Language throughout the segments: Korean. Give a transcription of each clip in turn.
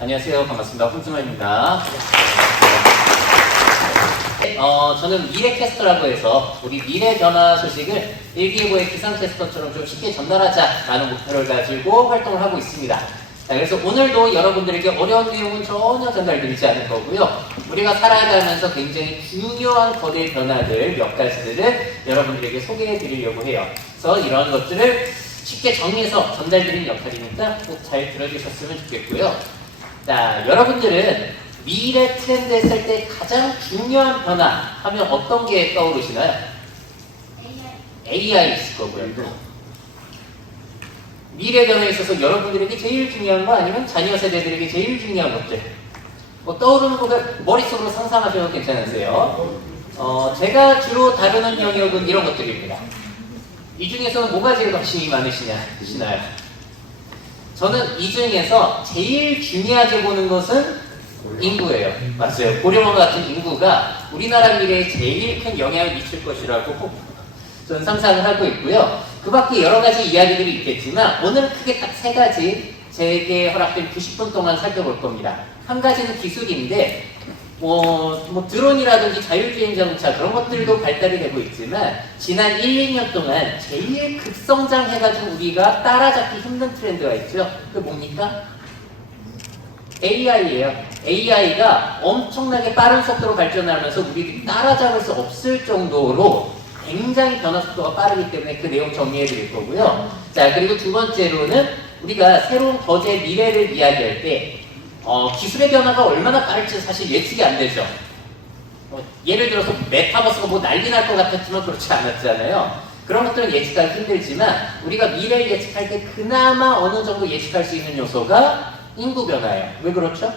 안녕하세요. 반갑습니다. 홍승환입니다. 저는 미래캐스터라고 해서 우리 미래 변화 소식을 일기예보의 기상캐스터처럼 좀 쉽게 전달하자라는 목표를 가지고 활동을 하고 있습니다. 자, 그래서 오늘도 여러분들에게 어려운 내용은 전혀 전달드리지 않을 거고요. 우리가 살아가면서 굉장히 중요한 거대 변화들 몇 가지들을 여러분들에게 소개해 드리려고 해요. 그래서 이런 것들을 쉽게 정리해서 전달드리는 역할이니까 꼭 잘 들어주셨으면 좋겠고요. 자, 여러분들은 미래 트렌드 했을 때 가장 중요한 변화 하면 어떤 게 떠오르시나요? AI 있을 거고요. 미래 변화에 있어서 여러분들에게 제일 중요한 거 아니면 자녀 세대들에게 제일 중요한 것들 뭐 떠오르는 거를 머릿속으로 상상하셔도 괜찮으세요. 제가 주로 다루는 영역은 이런 것들입니다. 이 중에서는 뭐가 제일 관심이 많으시나요? 저는 이 중에서 제일 중요하게 보는 것은 인구예요. 맞아요. 고령화 같은 인구가 우리나라 미래에 제일 큰 영향을 미칠 것이라고 저는 상상을 하고 있고요. 그 밖에 여러 가지 이야기들이 있겠지만 오늘 크게 딱 세 가지 제게 허락된 90분 동안 살펴볼 겁니다. 한 가지는 기술인데 드론이라든지 자율주행 자동차 그런 것들도 발달이 되고 있지만 지난 1, 2년 동안 제일 급성장해가지고 우리가 따라잡기 힘든 트렌드가 있죠. 그게 뭡니까? AI예요. AI가 엄청나게 빠른 속도로 발전하면서 우리들이 따라잡을 수 없을 정도로 굉장히 변화 속도가 빠르기 때문에 그 내용 정리해 드릴 거고요. 자, 그리고 두 번째로는 우리가 새로운 거제 미래를 이야기할 때 기술의 변화가 얼마나 빠를지 사실 예측이 안 되죠. 예를 들어서 메타버스가 뭐 난리 날 것 같았지만 그렇지 않았잖아요. 그런 것들은 예측하기 힘들지만 우리가 미래를 예측할 때 그나마 어느 정도 예측할 수 있는 요소가 인구 변화예요. 왜 그렇죠?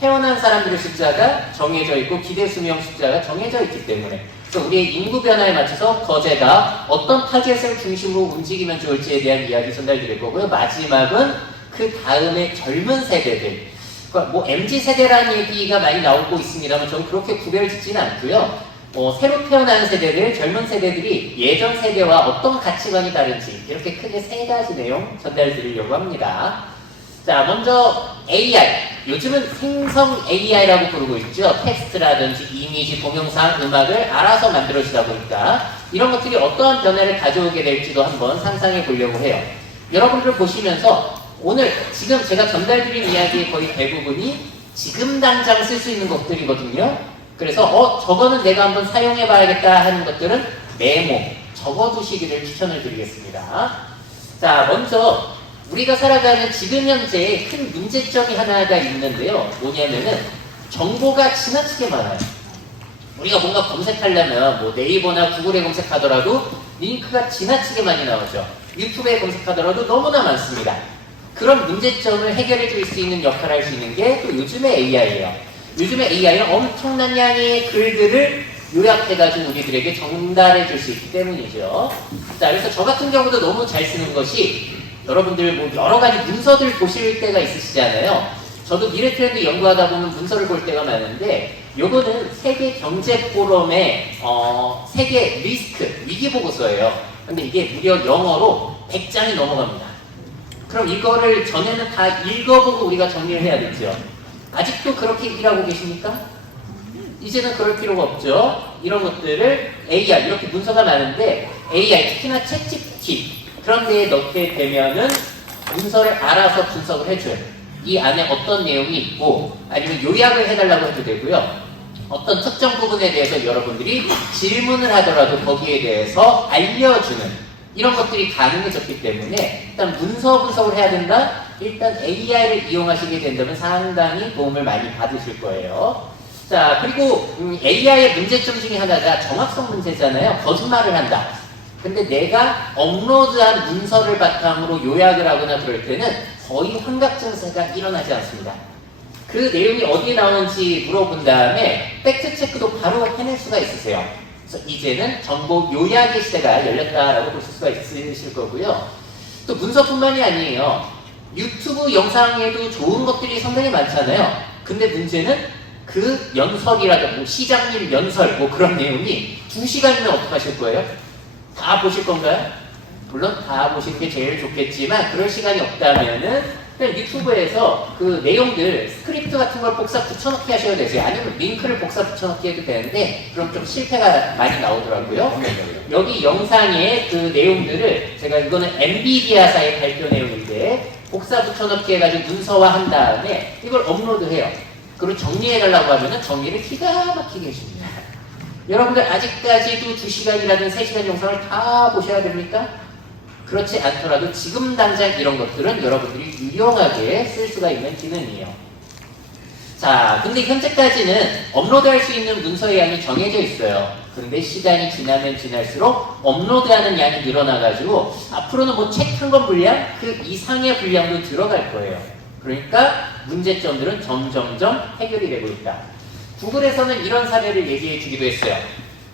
태어난 사람들의 숫자가 정해져 있고 기대 수명 숫자가 정해져 있기 때문에 그래서 우리의 인구 변화에 맞춰서 거제가 어떤 타겟을 중심으로 움직이면 좋을지에 대한 이야기 전달드릴 거고요. 마지막은 그 다음에 젊은 세대들, 그러니까 뭐 MZ세대라는 얘기가 많이 나오고 있습니다만 저는 그렇게 구별을 짓지는 않고요. 새로 태어난 세대들, 젊은 세대들이 예전 세대와 어떤 가치관이 다른지 이렇게 크게 세 가지 내용 전달드리려고 합니다. 자, 먼저 AI. 요즘은 생성 AI라고 부르고 있죠. 텍스트라든지 이미지, 동영상, 음악을 알아서 만들어주다 보니까 이런 것들이 어떠한 변화를 가져오게 될지도 한번 상상해 보려고 해요. 여러분들 보시면서 오늘 지금 제가 전달드린 이야기의 거의 대부분이 지금 당장 쓸 수 있는 것들이거든요. 그래서 저거는 내가 한번 사용해 봐야겠다 하는 것들은 메모, 적어두시기를 추천을 드리겠습니다. 자, 먼저 우리가 살아가는 지금 현재의 큰 문제점이 하나가 있는데요. 뭐냐면은 정보가 지나치게 많아요. 우리가 뭔가 검색하려면 뭐 네이버나 구글에 검색하더라도 링크가 지나치게 많이 나오죠. 유튜브에 검색하더라도 너무나 많습니다. 그런 문제점을 해결해 줄 수 있는 역할을 할 수 있는 게 또 요즘의 AI예요. 요즘의 AI는 엄청난 양의 글들을 요약해가지고 우리들에게 전달해 줄 수 있기 때문이죠. 자, 그래서 저 같은 경우도 너무 잘 쓰는 것이 여러분들 뭐 여러 가지 문서들 보실 때가 있으시잖아요. 저도 미래 트렌드 연구하다 보면 문서를 볼 때가 많은데 요거는 세계 경제 포럼의 세계 리스트 위기 보고서예요. 근데 이게 무려 영어로 100장이 넘어갑니다. 그럼 이거를 전에는 다 읽어보고 우리가 정리를 해야겠죠. 아직도 그렇게 일하고 계십니까? 이제는 그럴 필요가 없죠. 이런 것들을 AI, 이렇게 문서가 많은데 AI, 특히나 챗GPT 그런 데에 넣게 되면은 문서를 알아서 분석을 해줘요. 이 안에 어떤 내용이 있고 아니면 요약을 해달라고 해도 되고요. 어떤 특정 부분에 대해서 여러분들이 질문을 하더라도 거기에 대해서 알려주는 이런 것들이 가능해졌기 때문에 일단 문서 분석을 해야 된다? 일단 AI를 이용하시게 된다면 상당히 도움을 많이 받으실 거예요. 자, 그리고 AI의 문제점 중에 하나가 정확성 문제잖아요. 거짓말을 한다. 근데 내가 업로드한 문서를 바탕으로 요약을 하거나 그럴 때는 거의 환각 증세가 일어나지 않습니다. 그 내용이 어디에 나오는지 물어본 다음에 팩트체크도 바로 해낼 수가 있으세요. 그래서 이제는 정보 요약의 시대가 열렸다라고 보실 수가 있으실 거고요. 또 문서뿐만이 아니에요. 유튜브 영상에도 좋은 것들이 상당히 많잖아요. 근데 문제는 그 연설이라든가 뭐 시장님 연설 뭐 그런 내용이 2시간이면 어떡하실 거예요? 다 보실 건가요? 물론 다 보시는 게 제일 좋겠지만 그럴 시간이 없다면은 그냥 유튜브에서 그 내용들, 스크립트 같은 걸 복사 붙여넣기 하셔도 되세요. 아니면 링크를 복사 붙여넣기 해도 되는데, 그럼 좀 실패가 많이 나오더라고요. 여기 영상의 그 내용들을, 제가 이거는 엔비디아사의 발표 내용인데, 복사 붙여넣기 해가지고 문서화한 다음에 이걸 업로드해요. 그리고 정리해달라고 하면은 정리를 기가 막히게 해줍니다. 여러분들 아직까지도 2시간이라든 3시간 영상을 다 보셔야 됩니까? 그렇지 않더라도 지금 당장 이런 것들은 여러분들이 유용하게 쓸 수가 있는 기능이에요. 자, 근데 현재까지는 업로드할 수 있는 문서의 양이 정해져 있어요. 그런데 시간이 지나면 지날수록 업로드하는 양이 늘어나가지고 앞으로는 뭐 책 한 권 분량 그 이상의 분량도 들어갈 거예요. 그러니까 문제점들은 점점점 해결이 되고 있다. 구글에서는 이런 사례를 얘기해 주기도 했어요.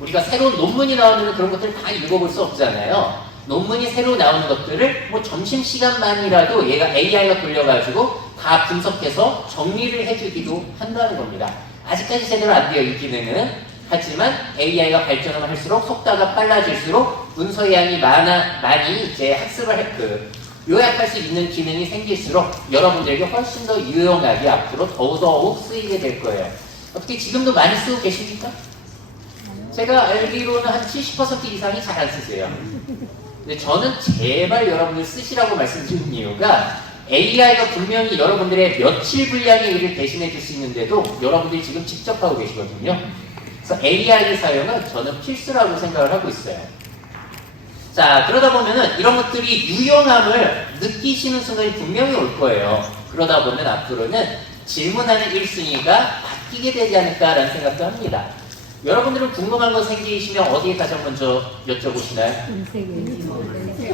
우리가 새로운 논문이 나오면 그런 것들을 다 읽어볼 수 없잖아요. 논문이 새로 나오는 것들을 뭐 점심시간만이라도 얘가 AI가 돌려가지고 다 분석해서 정리를 해주기도 한다는 겁니다. 아직까지 제대로 안 돼요, 이 기능은. 하지만 AI가 발전을 할수록 속도가 빨라질수록 문서의 양이 많이 이제 학습을 요약할 수 있는 기능이 생길수록 여러분들에게 훨씬 더 유용하게 앞으로 더더욱 쓰이게 될 거예요. 어떻게 지금도 많이 쓰고 계십니까? 제가 알기로는 한 70% 이상이 잘 안 쓰세요. 근데 저는 제발 여러분들 쓰시라고 말씀드리는 이유가 AI가 분명히 여러분들의 며칠 분량의 일을 대신해 줄 수 있는데도 여러분들이 지금 직접 하고 계시거든요. 그래서 AI 사용은 저는 필수라고 생각을 하고 있어요. 자, 그러다 보면은 이런 것들이 유용함을 느끼시는 순간이 분명히 올 거예요. 그러다 보면 앞으로는 질문하는 1순위가 바뀌게 되지 않을까라는 생각도 합니다. 여러분들은 궁금한 거 생기시면 어디에 가장 먼저 여쭤보시나요?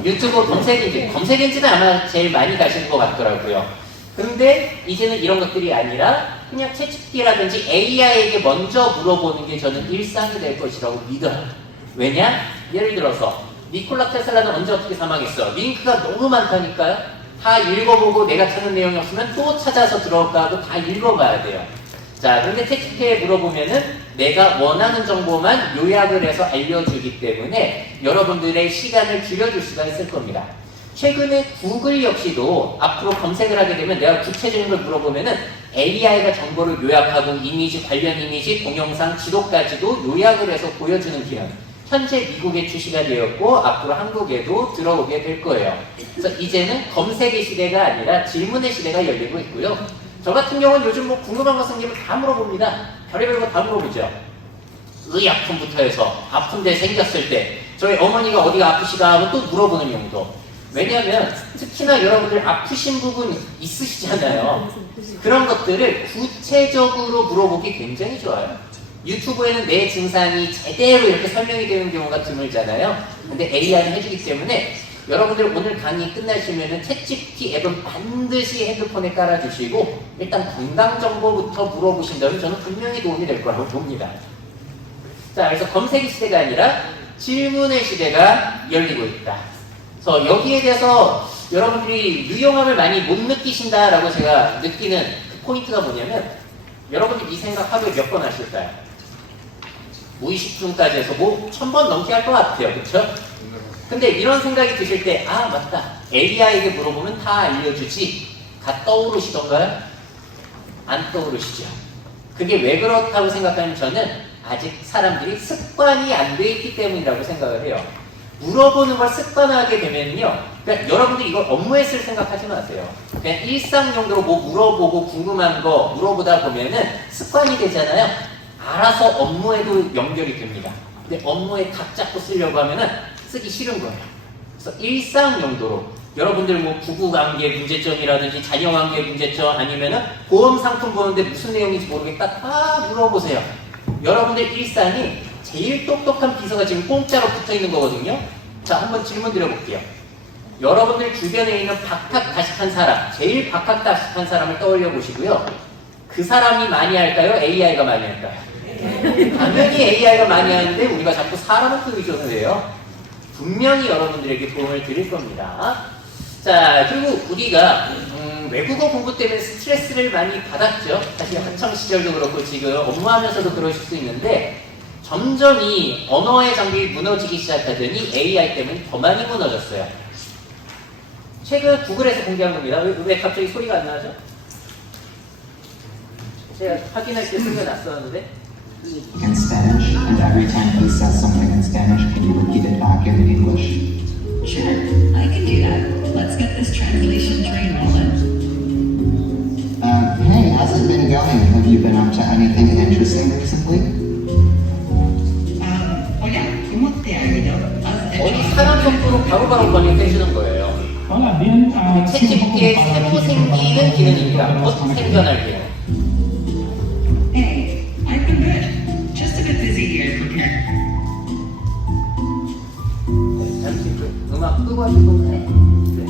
유튜브 검색 엔진은 아마 제일 많이 가시는 것 같더라고요. 근데 이제는 이런 것들이 아니라 그냥 챗GPT라든지 AI에게 먼저 물어보는 게 저는 일상이 될 것이라고 믿어요. 왜냐? 예를 들어서 니콜라 테슬라는 언제 어떻게 사망했어? 링크가 너무 많다니까요. 다 읽어보고 내가 찾는 내용이 없으면 또 찾아서 들어올까 하고 다 읽어봐야 돼요. 자, 근데 챗GPT에 물어보면은 내가 원하는 정보만 요약을 해서 알려주기 때문에 여러분들의 시간을 줄여줄 수가 있을 겁니다. 최근에 구글 역시도 앞으로 검색을 하게 되면 내가 구체적인 걸 물어보면은 AI가 정보를 요약하고 이미지, 관련 이미지, 동영상, 지도까지도 요약을 해서 보여주는 기능. 현재 미국에 출시가 되었고 앞으로 한국에도 들어오게 될 거예요. 그래서 이제는 검색의 시대가 아니라 질문의 시대가 열리고 있고요. 저 같은 경우는 요즘 뭐 궁금한 거 생기면 다 물어봅니다. 별의별 거 다 물어보죠. 의약품부터 해서 아픈데 생겼을 때 저희 어머니가 어디가 아프시다 하면 또 물어보는 용도. 왜냐하면 특히나 여러분들 아프신 부분 있으시잖아요. 그런 것들을 구체적으로 물어보기 굉장히 좋아요. 유튜브에는 내 증상이 제대로 이렇게 설명이 되는 경우가 드물잖아요. 근데 AI는 해주기 때문에 여러분들 오늘 강의 끝나시면은 챗GPT 앱은 반드시 핸드폰에 깔아주시고 일단 건강 정보부터 물어보신다면 저는 분명히 도움이 될 거라고 봅니다. 자, 그래서 검색의 시대가 아니라 질문의 시대가 열리고 있다. 그래서 여기에 대해서 여러분들이 유용함을 많이 못 느끼신다라고 제가 느끼는 그 포인트가 뭐냐면 여러분들 이 생각 하루에 몇 번 하실까요? 무의식 중까지 해서 뭐 1000번 넘게 할 것 같아요. 그렇죠? 근데 이런 생각이 드실 때 아 맞다 AI에게 물어보면 다 알려주지 가 떠오르시던가요? 안 떠오르시죠? 그게 왜 그렇다고 생각하면 저는 아직 사람들이 습관이 안 돼 있기 때문이라고 생각을 해요. 물어보는 걸 습관화하게 되면요, 그러니까 여러분들이 이걸 업무에 쓸 생각하지 마세요. 그냥 일상 용도로 뭐 물어보고 궁금한 거 물어보다 보면은 습관이 되잖아요. 알아서 업무에도 연결이 됩니다. 근데 업무에 각 잡고 쓰려고 하면은 쓰기 싫은 거예요. 그래서 일상 용도로 여러분들 뭐 부부관계 문제점이라든지 자녀관계 문제점 아니면은 보험 상품 보는데 무슨 내용인지 모르겠다 다 물어보세요. 여러분들 일상이 제일 똑똑한 비서가 지금 공짜로 붙어 있는 거거든요. 자, 한번 질문 드려볼게요. 여러분들 주변에 있는 박학다식한 사람, 제일 박학다식한 사람을 떠올려 보시고요. 그 사람이 많이 할까요? AI가 많이 할까요? 당연히 AI가 많이 하는데 우리가 자꾸 사람한테 의존을 해요. 분명히 여러분들에게 도움을 드릴 겁니다. 자, 그리고 우리가 외국어 공부 때문에 스트레스를 많이 받았죠. 사실 학창 시절도 그렇고 지금 업무하면서도 그러실 수 있는데 점점 이 언어의 장벽이 무너지기 시작하더니 AI 때문에 더 많이 무너졌어요. 최근 구글에서 공개한 겁니다. 왜 갑자기 소리가 안 나죠? 제가 확인할 때 소리가 났었는데. In Spanish, and every time he says something in Spanish, can you repeat it back in English? Sure, I can do that. Let's get this translation train rolling. Hey, how's it been going? Have you been up to anything interesting recently? Hola, ¿cómo te ha ido? ¿Has hecho 어디 사람 속도로 바로바로 번역해 주는 거예요. Hola, bien. Sí, un poco 채찍기에 ocupado 새로 aquí, 생기는 pero 기능입니다. tenemos 곧 semana que viene. 생겨날게요. Hey, I've been good. Just a bit busy here preparing. 잠시 음악 끄고 하실 건가요? 네.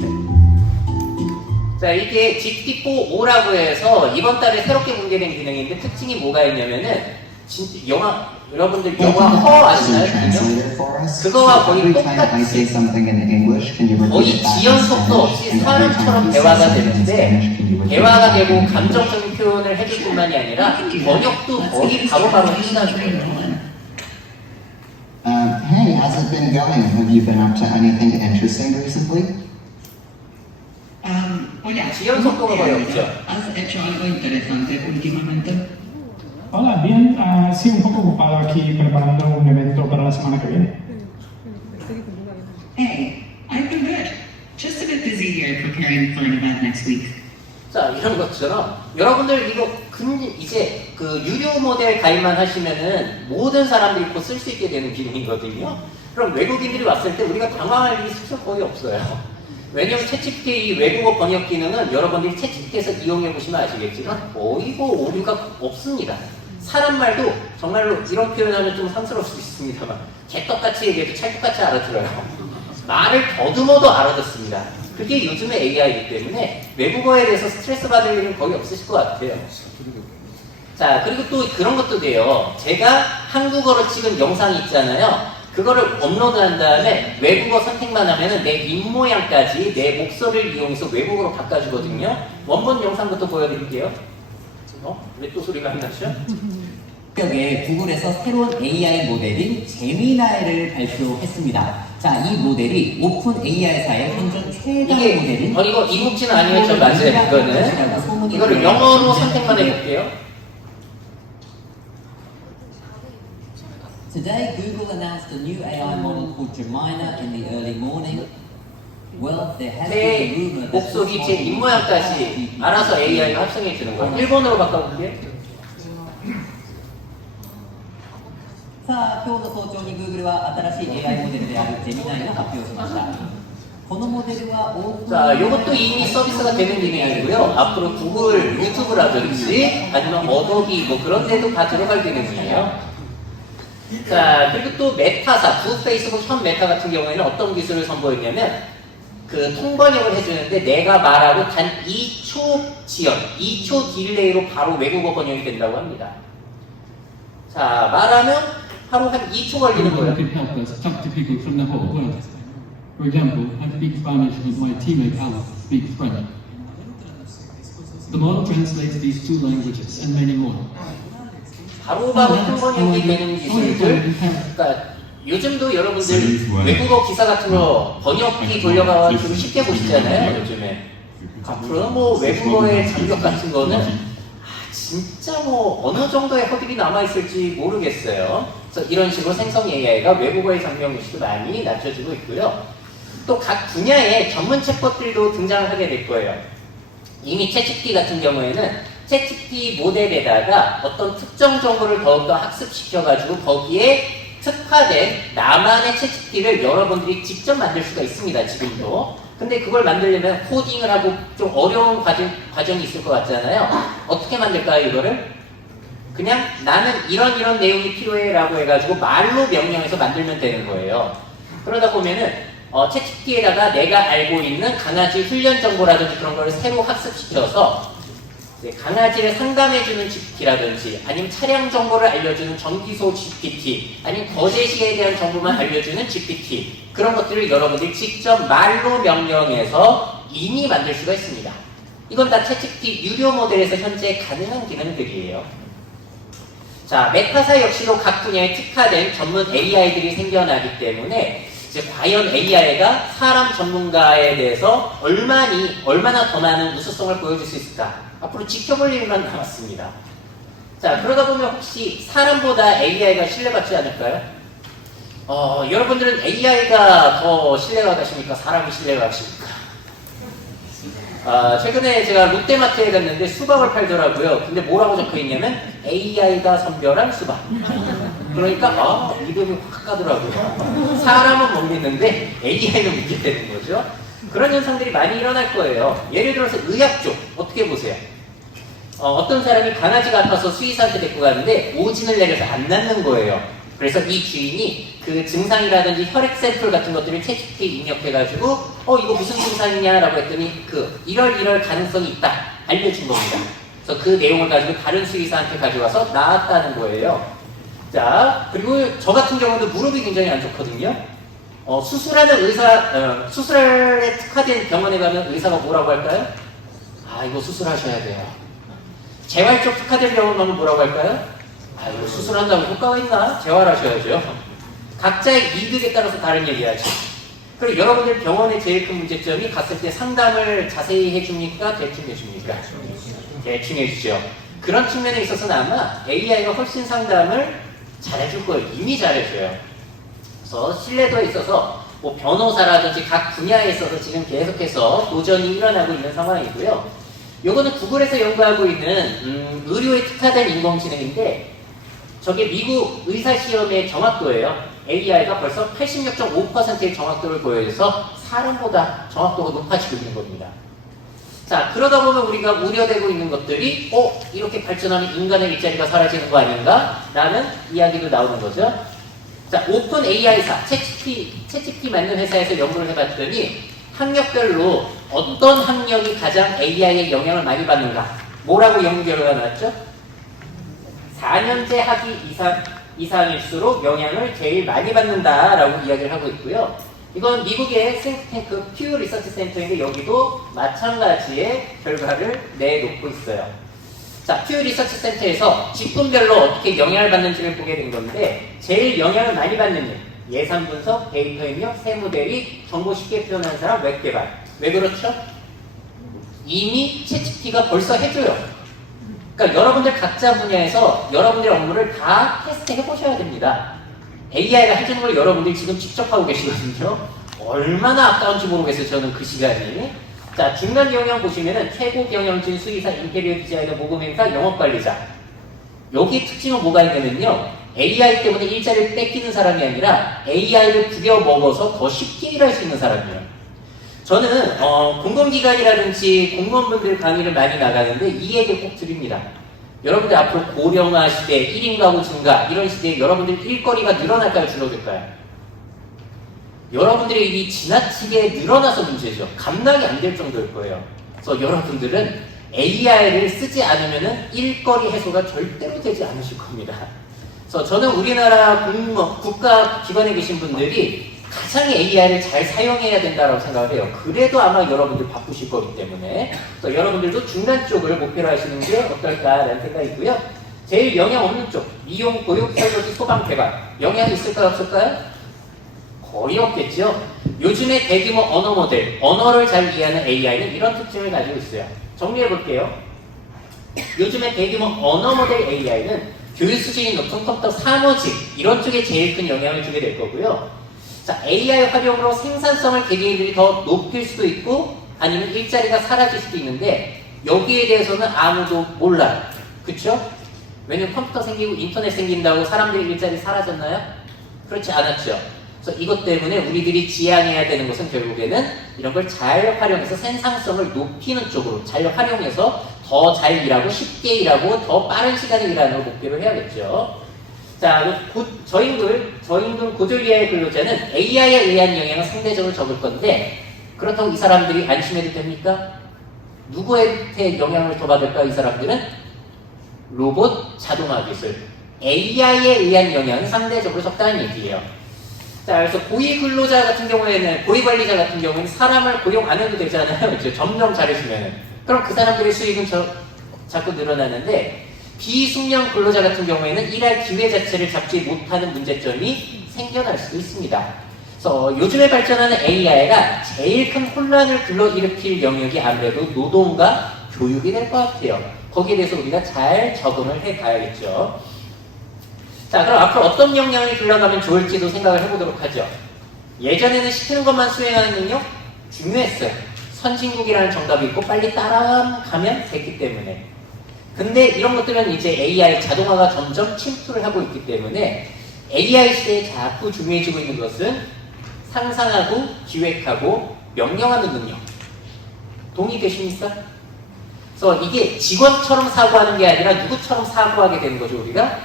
자, 이게 GPT-4O라고 해서 이번 달에 새롭게 공개된 기능인데 특징이 뭐가 있냐면은 여러분들 영화 허 아시나요? Translator for us. 그거와 So 거의 every time I say 똑같이 something in English, can you repeat 거의 it back in 지연 속도 Spanish? 없이 And every 사람처럼 time he says 대화가 something in Spanish, 되는데 can you repeat 대화가 it back 되고 in 감정적인 표현을 해줄 뿐만이 아니라 I can do that. 번역도 Let's 거의 get this 바로바로 translation 해준다는 train 거예요. rolling. Hey, how's it been going? Have you been up to anything interesting recently? Hola, 지연 ¿cómo 속도가 te ha 거의 ido? 없죠. ¿Has hecho algo interesante últimamente? Hola, bien. Sí, un poco ocupado aquí preparando un evento para la semana que viene. Hey, I've been good. Just a bit busy here preparing for an event next week. 자, 이런 것처럼 여러분들 이거 이제 그 유료 모델 가입만 하시면은 모든 사람들이 곧 쓸 수 있게 되는 기능이거든요. 그럼 외국인들이 왔을 때 우리가 당황할 일이 진짜 거의 없어요. 왜냐면 챗GPT 이 외국어 번역 기능은 여러분들이 챗GPT에서 이용해 보시면 아시겠지만 거의 뭐 오류가 없습니다. 사람 말도 정말로 이런 표현하면 좀 상스러울 수 있습니다만 개떡같이 얘기해도 찰떡같이 알아들어요. 말을 더듬어도 알아듣습니다. 그게 요즘의 AI이기 때문에 외국어에 대해서 스트레스 받을 일은 거의 없으실 것 같아요. 자, 그리고 또 그런 것도 돼요. 제가 한국어로 찍은 영상이 있잖아요. 그거를 업로드한 다음에 외국어 선택만 하면은 내 입모양까지 내 목소리를 이용해서 외국어로 바꿔주거든요. 원본 영상부터 보여드릴게요. 왜 또 소리가 안 나죠? 에 구글에서 새로운 AI 모델인 제미나이를 발표했습니다. 자, 이 모델이 오픈 AI사의 현존 최다의 모델인 이거 이국지는 아니에요. 저 맞아요. 이거는 이거를 영어로 선택만 해볼게요. Today, Google announced a new AI model called Gemini in the early morning. Well, there has been a 내 rumor that 목소리, 제 입모양까지 알아서 AI가 합성해 주는 거예요. 일본어로 바꿔볼게요. さあ、今日の早朝に Google は新しい AI モデルであるジェミナイを発表しました。このモデルはオープン 자, 이것도 이미 서비스가 되는 기능이고요. 앞으로 구글 유튜브라든지 아니면 어도비 뭐 그런 데도 다 들어갈 기능이에요. 자, 그리고 또 메타사, 구 페이스북 현 메타 같은 경우에는 어떤 기술을 선보였냐면 그 통번역을 해주는데 내가 말하고 단 2초 지연, 2초 딜레이로 바로 외국어 번역이 된다고 합니다. 자, 말하면 하루 한 2초 걸리는 Google 거예요. could help us talk to people from the whole world. For example, I speak Spanish with my teammate Alice speaks French. The model translates these two languages and many more. 바로바로 통번역이 되는 기술들. 그러니까 요즘도 여러분들 외국어 기사 같은 거 번역기 돌려가지고 쉽게 보시잖아요, 요즘에. 앞으로는 뭐 외국어의 장벽 같은 거는 진짜 뭐 어느 정도의 허들이 남아있을지 모르겠어요. 그래서 이런 식으로 생성 AI가 외국어의 장벽률도 많이 낮춰지고 있고요. 또 각 분야의 전문 챗봇들도 등장을 하게 될 거예요. 이미 챗GPT 같은 경우에는 챗GPT 모델에다가 어떤 특정 정보를 더욱더 학습시켜가지고 거기에 특화된 나만의 챗GPT를 여러분들이 직접 만들 수가 있습니다, 지금도. 근데 그걸 만들려면 코딩을 하고 좀 어려운 과정이 있을 것 같잖아요. 어떻게 만들까요, 이거를? 그냥 나는 이런 내용이 필요해 라고 해가지고 말로 명령해서 만들면 되는 거예요. 그러다 보면은 챗GPT에다가 내가 알고 있는 강아지 훈련 정보라든지 그런 걸 새로 학습시켜서 강아지를 상담해주는 GPT라든지 아니면 차량 정보를 알려주는 정기소 GPT 아니면 거제시에 대한 정보만 알려주는 GPT 그런 것들을 여러분들이 직접 말로 명령해서 이미 만들 수가 있습니다. 이건 다 챗GPT 유료 모델에서 현재 가능한 기능들이에요. 자, 메타사 역시도 각 분야에 특화된 전문 AI들이 생겨나기 때문에 이제 과연 AI가 사람 전문가에 대해서 얼마나 더 많은 우수성을 보여줄 수 있을까? 앞으로 지켜볼 일만 남았습니다. 자, 그러다 보면 혹시 사람보다 AI가 신뢰받지 않을까요? 여러분들은 AI가 더 신뢰가 가십니까? 사람이 신뢰가 가십니까? 최근에 제가 롯데마트에 갔는데 수박을 팔더라고요. 근데 뭐라고 적혀 있냐면 AI가 선별한 수박. 그러니까 이름이 확 가더라고요. 사람은 못 믿는데 AI는 믿게 되는 거죠. 그런 현상들이 많이 일어날 거예요. 예를 들어서 의학 쪽 어떻게 보세요? 어떤 사람이 강아지가 아파서 수의사한테 데리고 가는데 오진을 내려서 안 낫는 거예요. 그래서 이 주인이 그 증상이라든지 혈액 샘플 같은 것들을 챗GPT에 입력해가지고 이거 무슨 증상이냐라고 했더니 이럴 가능성이 있다 알려준 겁니다. 그래서 그 내용을 가지고 다른 수의사한테 가져가서 나았다는 거예요. 자, 그리고 저 같은 경우도 무릎이 굉장히 안 좋거든요. 수술하는 수술에 특화된 병원에 가면 의사가 뭐라고 할까요? 이거 수술하셔야 돼요. 재활 쪽 특화된 병원 가면 뭐라고 할까요? 이거 수술한다고 효과가 있나? 재활하셔야죠. 각자의 이득에 따라서 다른 얘기하죠. 그리고 여러분들 병원의 제일 큰 문제점이 갔을 때 상담을 자세히 해줍니까? 대충 해줍니까? 대충 해주죠. 그런 측면에 있어서는 아마 AI가 훨씬 상담을 잘해줄 거예요. 이미 잘해줘요. 그래서 신뢰도에 있어서 뭐 변호사라든지 각 분야에 있어서 지금 계속해서 도전이 일어나고 있는 상황이고요. 요거는 구글에서 연구하고 있는 의료에 특화된 인공지능인데 저게 미국 의사시험의 정확도예요. AI가 벌써 86.5%의 정확도를 보여줘서 사람보다 정확도가 높아지고 있는 겁니다. 자, 그러다 보면 우리가 우려되고 있는 것들이 이렇게 발전하면 인간의 일자리가 사라지는 거 아닌가? 라는 이야기도 나오는 거죠. 자, 오픈 AI사, 챗GPT 만든 회사에서 연구를 해봤더니 학력별로 어떤 학력이 가장 AI에 영향을 많이 받는가? 뭐라고 연구 결과가 나왔죠? 4년제 학위 이상일수록 영향을 제일 많이 받는다라고 이야기를 하고 있고요. 이건 미국의 싱크탱크 퓨 리서치 센터인데 여기도 마찬가지의 결과를 내놓고 있어요. 자, 퓨 리서치 센터에서 직군별로 어떻게 영향을 받는지를 보게 된 건데 제일 영향을 많이 받는 일, 예산 분석, 데이터 입력, 세무 대리, 정보 쉽게 표현하는 사람, 웹 개발. 왜 그렇죠? 이미 챗GPT가 벌써 해줘요. 그러니까 여러분들 각자 분야에서 여러분들의 업무를 다 테스트 해보셔야 됩니다. AI가 해주는 걸 여러분들이 지금 직접 하고 계시거든요. 얼마나 아까운지 모르겠어요, 저는 그 시간이. 자, 중간 경영 보시면은 최고 경영진, 수의사, 인테리어 디자이너, 모금행사, 영업관리자. 여기 특징은 뭐가 있냐면요. AI 때문에 일자리를 뺏기는 사람이 아니라 AI를 부려먹어서 더 쉽게 일할 수 있는 사람이에요. 저는 공공기관이라든지 공무원분들 강의를 많이 나가는데 이 얘기를 꼭 드립니다. 여러분들 앞으로 고령화 시대, 1인 가구 증가 이런 시대에 여러분들 일거리가 늘어날까요? 줄어들까요? 여러분들의 일이 지나치게 늘어나서 문제죠. 감당이 안 될 정도일 거예요. 그래서 여러분들은 AI를 쓰지 않으면 일거리 해소가 절대로 되지 않으실 겁니다. 그래서 저는 우리나라 국가기관에 계신 분들이 가장 AI를 잘 사용해야 된다고 생각을 해요. 그래도 아마 여러분들 바쁘실 거기 때문에 그래서 여러분들도 중간 쪽을 목표로 하시는 게 어떨까라는 생각이 있고요. 제일 영향 없는 쪽, 미용, 보육, 설거지, 소방, 개발 영향이 있을까요? 없을까요? 거의 없겠죠. 요즘의 대규모 언어 모델, 언어를 잘 이해하는 AI는 이런 특징을 가지고 있어요. 정리해 볼게요. 요즘의 대규모 언어 모델 AI는 교육 수준이 높은 컴퓨터 사무직 이런 쪽에 제일 큰 영향을 주게 될 거고요. 자, AI 활용으로 생산성을 개개인들이 더 높일 수도 있고 아니면 일자리가 사라질 수도 있는데 여기에 대해서는 아무도 몰라요. 그쵸? 왜냐면 컴퓨터 생기고 인터넷 생긴다고 사람들의 일자리 사라졌나요? 그렇지 않았죠. 그래서 이것 때문에 우리들이 지향해야 되는 것은 결국에는 이런 걸 잘 활용해서 생산성을 높이는 쪽으로 잘 활용해서 더 잘 일하고 쉽게 일하고 더 빠른 시간에 일하는 걸 목표로 해야겠죠. 자, 저임금 고졸 이하의 근로자는 AI에 의한 영향은 상대적으로 적을 건데 그렇다고 이 사람들이 안심해도 됩니까? 누구한테 영향을 더 받을까? 이 사람들은 로봇, 자동화 기술, AI에 의한 영향은 상대적으로 적다는 얘기예요. 자, 그래서 고위 근로자 같은 경우에는, 고위 관리자 같은 경우에는 사람을 고용 안 해도 되잖아요. 그렇죠? 점점 잘해주면은. 그럼 그 사람들의 수익은 자꾸 늘어나는데, 비숙련 근로자 같은 경우에는 일할 기회 자체를 잡지 못하는 문제점이 생겨날 수도 있습니다. 그래서 요즘에 발전하는 AI가 제일 큰 혼란을 불러일으킬 영역이 아무래도 노동과 교육이 될 것 같아요. 거기에 대해서 우리가 잘 적응을 해봐야겠죠. 자, 그럼 앞으로 어떤 역량이 불러가면 좋을지도 생각을 해보도록 하죠. 예전에는 시키는 것만 수행하는 능력 중요했어요. 선진국이라는 정답이 있고 빨리 따라가면 됐기 때문에. 근데 이런 것들은 이제 AI 자동화가 점점 침투를 하고 있기 때문에 AI 시대에 자꾸 중요해지고 있는 것은 상상하고 기획하고 명령하는 능력. 동의되십니까? 그래서 이게 직원처럼 사고하는 게 아니라 누구처럼 사고하게 되는 거죠, 우리가?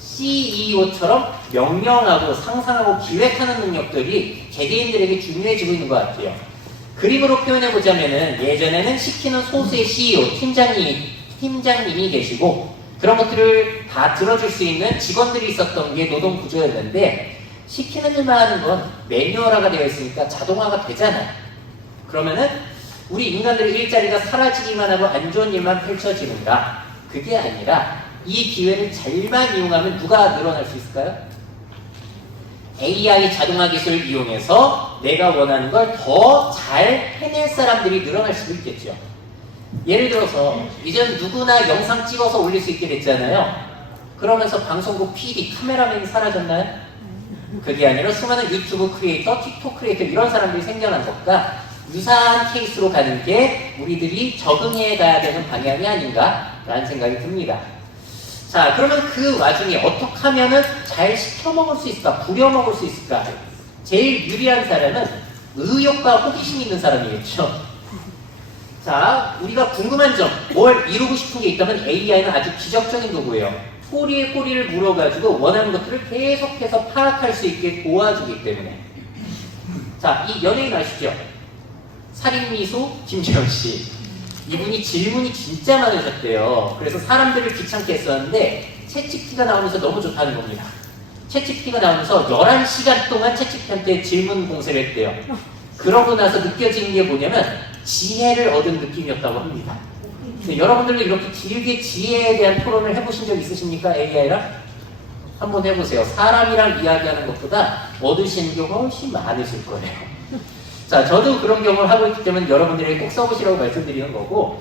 CEO처럼 명령하고 상상하고 기획하는 능력들이 개개인들에게 중요해지고 있는 것 같아요. 그림으로 표현해보자면은 예전에는 시키는 소수의 CEO, 팀장님이 계시고 그런 것들을 다 들어줄 수 있는 직원들이 있었던 게 노동 구조였는데 시키는 일만 하는 건 매뉴얼화가 되어 있으니까 자동화가 되잖아요. 그러면은 우리 인간들의 일자리가 사라지기만 하고 안 좋은 일만 펼쳐지는가? 그게 아니라 이 기회를 잘만 이용하면 누가 늘어날 수 있을까요? AI 자동화 기술을 이용해서 내가 원하는 걸 더 잘 해낼 사람들이 늘어날 수도 있겠죠. 예를 들어서 이제는 누구나 영상 찍어서 올릴 수 있게 됐잖아요. 그러면서 방송국 PD, 카메라맨이 사라졌나요? 그게 아니라 수많은 유튜브 크리에이터, 틱톡 크리에이터 이런 사람들이 생겨난 것과 유사한 케이스로 가는 게 우리들이 적응해 가야 되는 방향이 아닌가라는 생각이 듭니다. 자, 그러면 그 와중에 어떻게 하면은 잘 시켜먹을 수 있을까? 부려먹을 수 있을까? 제일 유리한 사람은 의욕과 호기심 있는 사람이겠죠. 자, 우리가 궁금한 점, 뭘 이루고 싶은 게 있다면 AI는 아주 기적적인 도구예요. 꼬리에 꼬리를 물어가지고 원하는 것들을 계속해서 파악할 수 있게 도와주기 때문에. 자, 이 연예인 아시죠? 살인미소 김재현 씨. 이분이 질문이 진짜 많으셨대요. 그래서 사람들을 귀찮게 했었는데 챗GPT가 나오면서 너무 좋다는 겁니다. 챗GPT가 나오면서 11시간 동안 챗GPT한테 질문 공세를 했대요. 그러고 나서 느껴지는 게 뭐냐면 지혜를 얻은 느낌이었다고 합니다. 여러분들도 이렇게 길게 지혜에 대한 토론을 해보신 적 있으십니까? AI랑? 한번 해보세요. 사람이랑 이야기하는 것보다 얻으시는 게 훨씬 많으실 거예요. 자, 저도 그런 경험을 하고 있기 때문에 여러분들에게 꼭 써보시라고 말씀드리는 거고,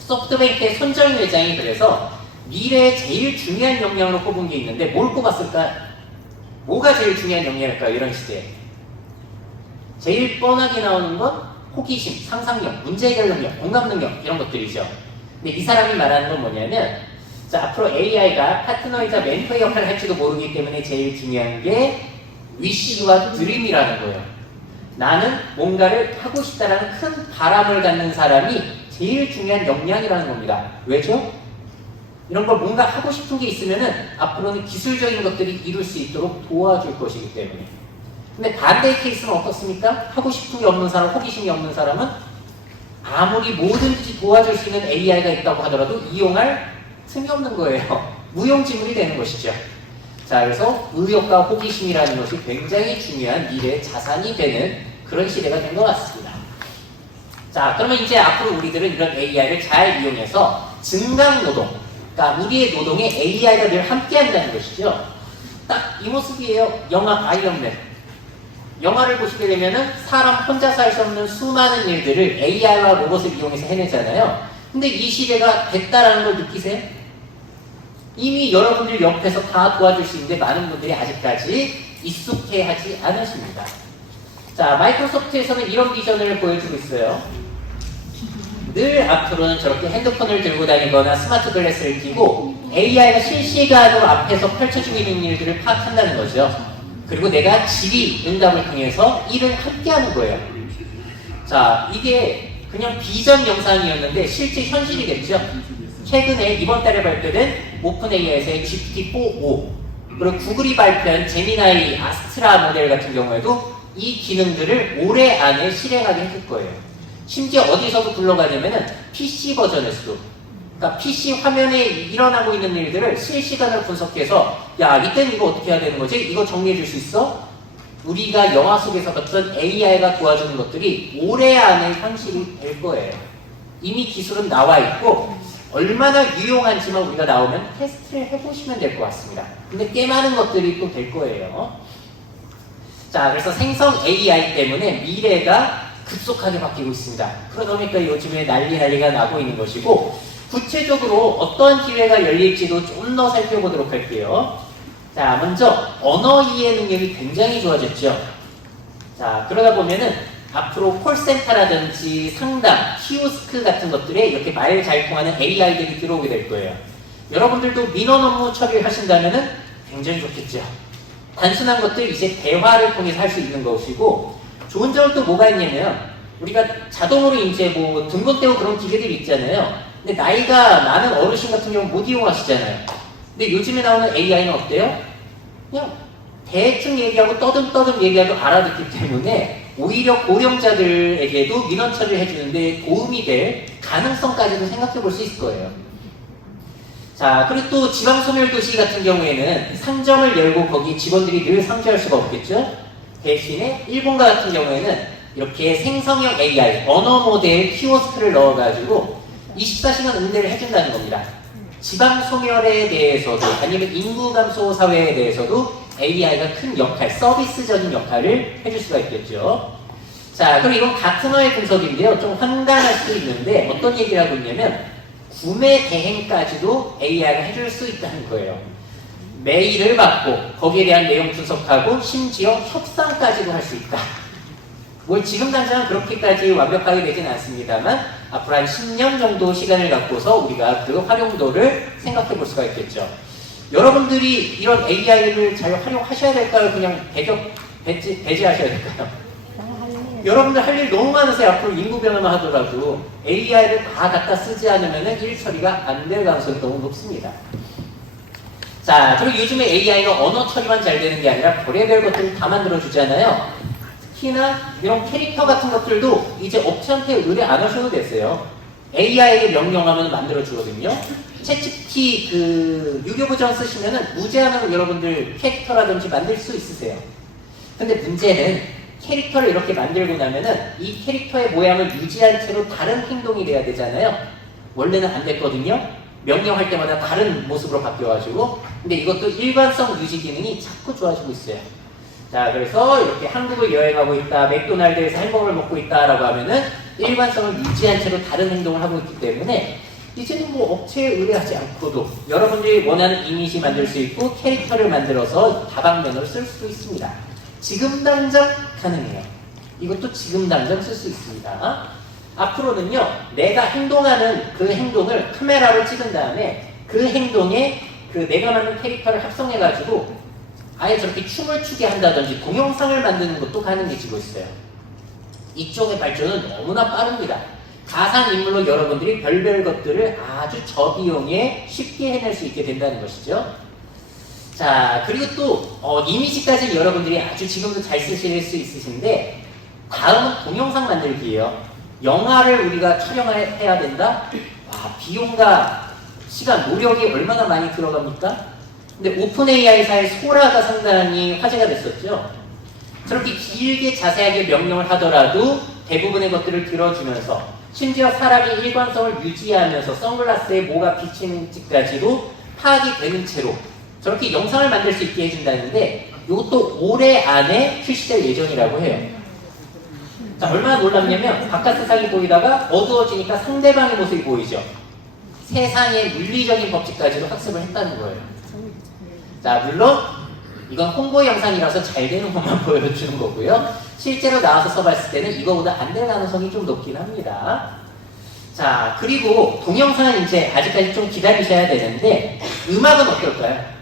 소프트뱅크의 손정희 회장이 그래서 미래에 제일 중요한 역량으로 꼽은 게 있는데 뭘 꼽았을까? 뭐가 제일 중요한 역량일까요? 이런 시대에. 제일 뻔하게 나오는 건 호기심, 상상력, 문제 해결 능력, 공감 능력 이런 것들이죠. 근데 이 사람이 말하는 건 뭐냐면 자, 앞으로 AI가 파트너이자 멘토의 역할을 할지도 모르기 때문에 제일 중요한 게 위시와 드림이라는 거예요. 나는 뭔가를 하고 싶다라는 큰 바람을 갖는 사람이 제일 중요한 역량이라는 겁니다. 왜죠? 이런 걸 뭔가 하고 싶은 게 있으면은 앞으로는 기술적인 것들이 이룰 수 있도록 도와줄 것이기 때문에. 근데 반대의 케이스는 어떻습니까? 하고 싶은 게 없는 사람, 호기심이 없는 사람은 아무리 뭐든지 도와줄 수 있는 AI가 있다고 하더라도 이용할 틈이 없는 거예요. 무용지물이 되는 것이죠. 자, 그래서 의욕과 호기심이라는 것이 굉장히 중요한 미래의 자산이 되는 그런 시대가 된 것 같습니다. 자, 그러면 이제 앞으로 우리들은 이런 AI를 잘 이용해서 증강노동, 그러니까 우리의 노동에 AI가 늘 함께 한다는 것이죠. 딱 이 모습이에요. 영화 아이언맨. 영화를 보시게 되면은 사람 혼자서 할 수 없는 수많은 일들을 AI와 로봇을 이용해서 해내잖아요. 근데 이 시대가 됐다라는 걸 느끼세요? 이미 여러분들 옆에서 다 도와줄 수 있는데 많은 분들이 아직까지 익숙해하지 않으십니다. 자, 마이크로소프트에서는 이런 비전을 보여주고 있어요. 늘 앞으로는 저렇게 핸드폰을 들고 다니거나 스마트 글래스를 끼고 AI가 실시간으로 앞에서 펼쳐지고 있는 일들을 파악한다는 거죠. 그리고 내가 질의 응답을 통해서 일을 함께 하는 거예요. 자, 이게 그냥 비전 영상이었는데 실제 현실이 됐죠. 최근에 이번 달에 발표된 오픈 AI에서의 GPT-4o 그리고 구글이 발표한 제미나이 아스트라 모델 같은 경우에도 이 기능들을 올해 안에 실행하게 해줄 거예요. 심지어 어디서도 굴러가냐면은 PC 버전에서도, 그러니까 PC 화면에 일어나고 있는 일들을 실시간으로 분석해서 야, 이때는 이거 어떻게 해야 되는 거지? 이거 정리해 줄 수 있어? 우리가 영화 속에서 봤던 AI가 도와주는 것들이 올해 안에 현실이 될 거예요. 이미 기술은 나와 있고 얼마나 유용한지만 우리가 나오면 테스트를 해보시면 될 것 같습니다. 근데 꽤 많은 것들이 또 될 거예요. 자, 그래서 생성 AI 때문에 미래가 급속하게 바뀌고 있습니다. 그러다 보니까 요즘에 난리가 나고 있는 것이고, 구체적으로 어떠한 기회가 열릴지도 좀 더 살펴보도록 할게요. 자, 먼저 언어 이해 능력이 굉장히 좋아졌죠. 자, 그러다 보면은 앞으로 콜센터라든지 상담, 키오스크 같은 것들에 이렇게 말 잘 통하는 AI들이 들어오게 될 거예요. 여러분들도 민원 업무 처리를 하신다면은 굉장히 좋겠죠. 단순한 것들 이제 대화를 통해서 할 수 있는 것이고, 좋은 점은 또 뭐가 있냐면, 우리가 자동으로 이제 뭐 등본 떼고 그런 기계들이 있잖아요. 근데 나이가 많은 어르신 같은 경우는 못 이용하시잖아요. 근데 요즘에 나오는 AI는 어때요? 그냥 대충 얘기하고 떠듬떠듬 얘기하고 알아듣기 때문에 오히려 고령자들에게도 민원 처리를 해주는데 도움이 될 가능성까지도 생각해 볼 수 있을 거예요. 자, 그리고 또 지방소멸도시 같은 경우에는 상점을 열고 거기 직원들이 늘 상주할 수가 없겠죠? 대신에 일본과 같은 경우에는 이렇게 생성형 AI, 언어 모델 키오스크를 넣어가지고 24시간 응대를 해준다는 겁니다. 지방소멸에 대해서도 아니면 인구 감소 사회에 대해서도 AI가 큰 역할, 서비스적인 역할을 해줄 수가 있겠죠. 자, 그리고 이건 같은 어의 분석인데요. 좀 황당할 수 있는데 어떤 얘기를 하고 있냐면 구매 대행까지도 AI가 해줄 수 있다는 거예요. 메일을 받고 거기에 대한 내용 분석하고 심지어 협상까지도 할 수 있다. 뭐 지금 당장은 그렇게까지 완벽하게 되지는 않습니다만 앞으로 한 10년 정도 시간을 갖고서 우리가 그 활용도를 생각해 볼 수가 있겠죠. 여러분들이 이런 AI를 잘 활용하셔야 될까요? 그냥 배제하셔야 될까요? 여러분들 할 일 너무 많으세요. 앞으로 인구 변화만 하더라도 AI를 다 갖다 쓰지 않으면 일 처리가 안 될 가능성이 너무 높습니다. 자, 그리고 요즘에 AI는 언어 처리만 잘 되는 게 아니라 별의별 것들을 다 만들어주잖아요. 특히나 이런 캐릭터 같은 것들도 이제 업체한테 의뢰 안 하셔도 됐어요. AI에게 명령하면 만들어주거든요. 챗GPT 그 유료 버전 쓰시면은 무제한으로 여러분들 캐릭터라든지 만들 수 있으세요. 근데 문제는 캐릭터를 이렇게 만들고 나면은 이 캐릭터의 모양을 유지한 채로 다른 행동이 돼야 되잖아요. 원래는 안 됐거든요. 명령할 때마다 다른 모습으로 바뀌어가지고. 근데 이것도 일관성 유지 기능이 자꾸 좋아지고 있어요. 자, 그래서 이렇게 한국을 여행하고 있다, 맥도날드에서 햄버거를 먹고 있다라고 하면은 일관성을 유지한 채로 다른 행동을 하고 있기 때문에 이제는 뭐 업체에 의뢰하지 않고도 여러분들이 원하는 이미지 만들 수 있고 캐릭터를 만들어서 다방면으로 쓸 수도 있습니다. 지금 당장 가능해요. 이것도 지금 당장 쓸 수 있습니다. 앞으로는요, 내가 행동하는 그 행동을 카메라로 찍은 다음에 그 행동에 그 내가 만든 캐릭터를 합성해가지고 아예 저렇게 춤을 추게 한다든지 동영상을 만드는 것도 가능해지고 있어요. 이쪽의 발전은 너무나 빠릅니다. 가상인물로 여러분들이 별별 것들을 아주 저비용에 쉽게 해낼 수 있게 된다는 것이죠. 자, 그리고 또 이미지까지 여러분들이 아주 지금도 잘 쓰실 수 있으신데 다음은 동영상 만들기예요. 영화를 우리가 촬영해야 된다? 와, 비용과 시간, 노력이 얼마나 많이 들어갑니까? 근데 오픈 AI사의 소라가 상당히 화제가 됐었죠. 저렇게 길게 자세하게 명령을 하더라도 대부분의 것들을 들어주면서 심지어 사람이 일관성을 유지하면서 선글라스에 뭐가 비치는지까지도 파악이 되는 채로 저렇게 영상을 만들 수 있게 해준다는데 이것도 올해 안에 출시될 예정이라고 해요. 자, 얼마나 놀랍냐면 바깥 세상이 보이다가 어두워지니까 상대방의 모습이 보이죠. 세상의 물리적인 법칙까지도 학습을 했다는 거예요. 자, 물론 이건 홍보 영상이라서 잘 되는 것만 보여주는 거고요. 실제로 나와서 써봤을 때는 이거보다 안 될 가능성이 좀 높긴 합니다. 자, 그리고 동영상은 이제 아직까지 좀 기다리셔야 되는데 음악은 어떨까요?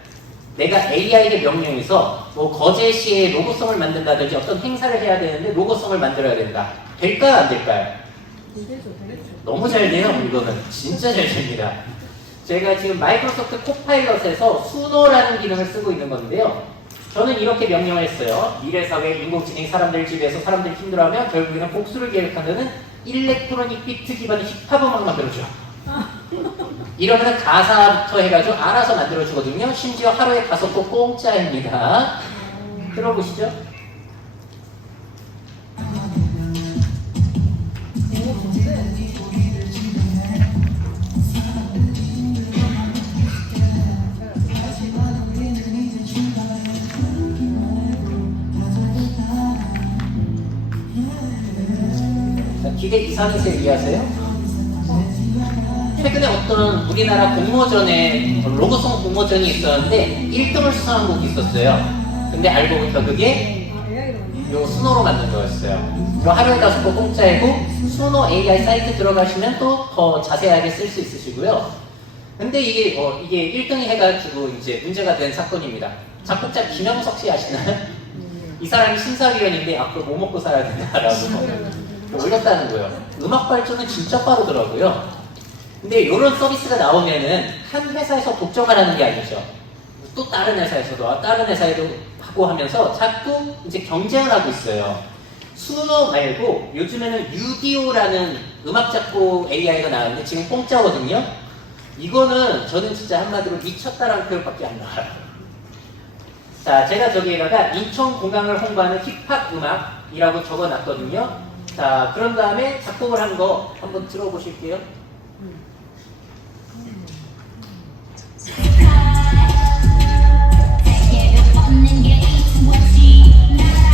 내가 AI를 명령해서 뭐 거제시에 로고송을 만든다든지 어떤 행사를 해야 되는데 로고송을 만들어야 된다. 될까요? 안 될까요? 너무 잘 돼요. 이거는 진짜 잘 됩니다. 제가 지금 마이크로소프트 코파일럿에서 수노라는 기능을 쓰고 있는 건데요. 저는 이렇게 명령을 했어요. 미래사회 인공지능이 사람들을 지배해서 사람들이 힘들어하면 결국에는 복수를 계획하는 일렉트로닉 비트 기반의 힙합 음악 만들어줘. 이러면 가사부터 해가지고 알아서 만들어주거든요. 심지어 하루에 5곡 공짜입니다. 들어보시죠. 기대 이상이세요? 이해하세요? 최근에 어떤 우리나라 공모전에 로고송 공모전이 있었는데 1등을 수상한 곡이 있었어요. 근데 알고 보니까 그게 요 수노로 만든 거였어요. 그럼 하루에 5곡 공짜이고 수노 AI 사이트 들어가시면 또 더 자세하게 쓸 수 있으시고요. 근데 이게 1등이 해가지고 이제 문제가 된 사건입니다. 작곡자 김영석 씨 아시나요? 이 사람이 심사위원인데 앞으로 뭐 먹고 살아야 된다라고 올렸다는 거예요. 음악 발전은 진짜 빠르더라고요. 근데 이런 서비스가 나오면은 한 회사에서 독점을 하는 게 아니죠. 또 다른 회사에서도 다른 회사에도 하고 하면서 자꾸 이제 경쟁을 하고 있어요. 수노 말고 요즘에는 유디오라는 음악 작곡 AI가 나왔는데 지금 공짜거든요. 이거는 저는 진짜 한마디로 미쳤다라는 표현밖에 안 나와요. 자, 제가 저기에다가 인천공항을 홍보하는 힙합 음악이라고 적어놨거든요. 자, 그런 다음에 작곡을 한 거 한번 들어보실게요.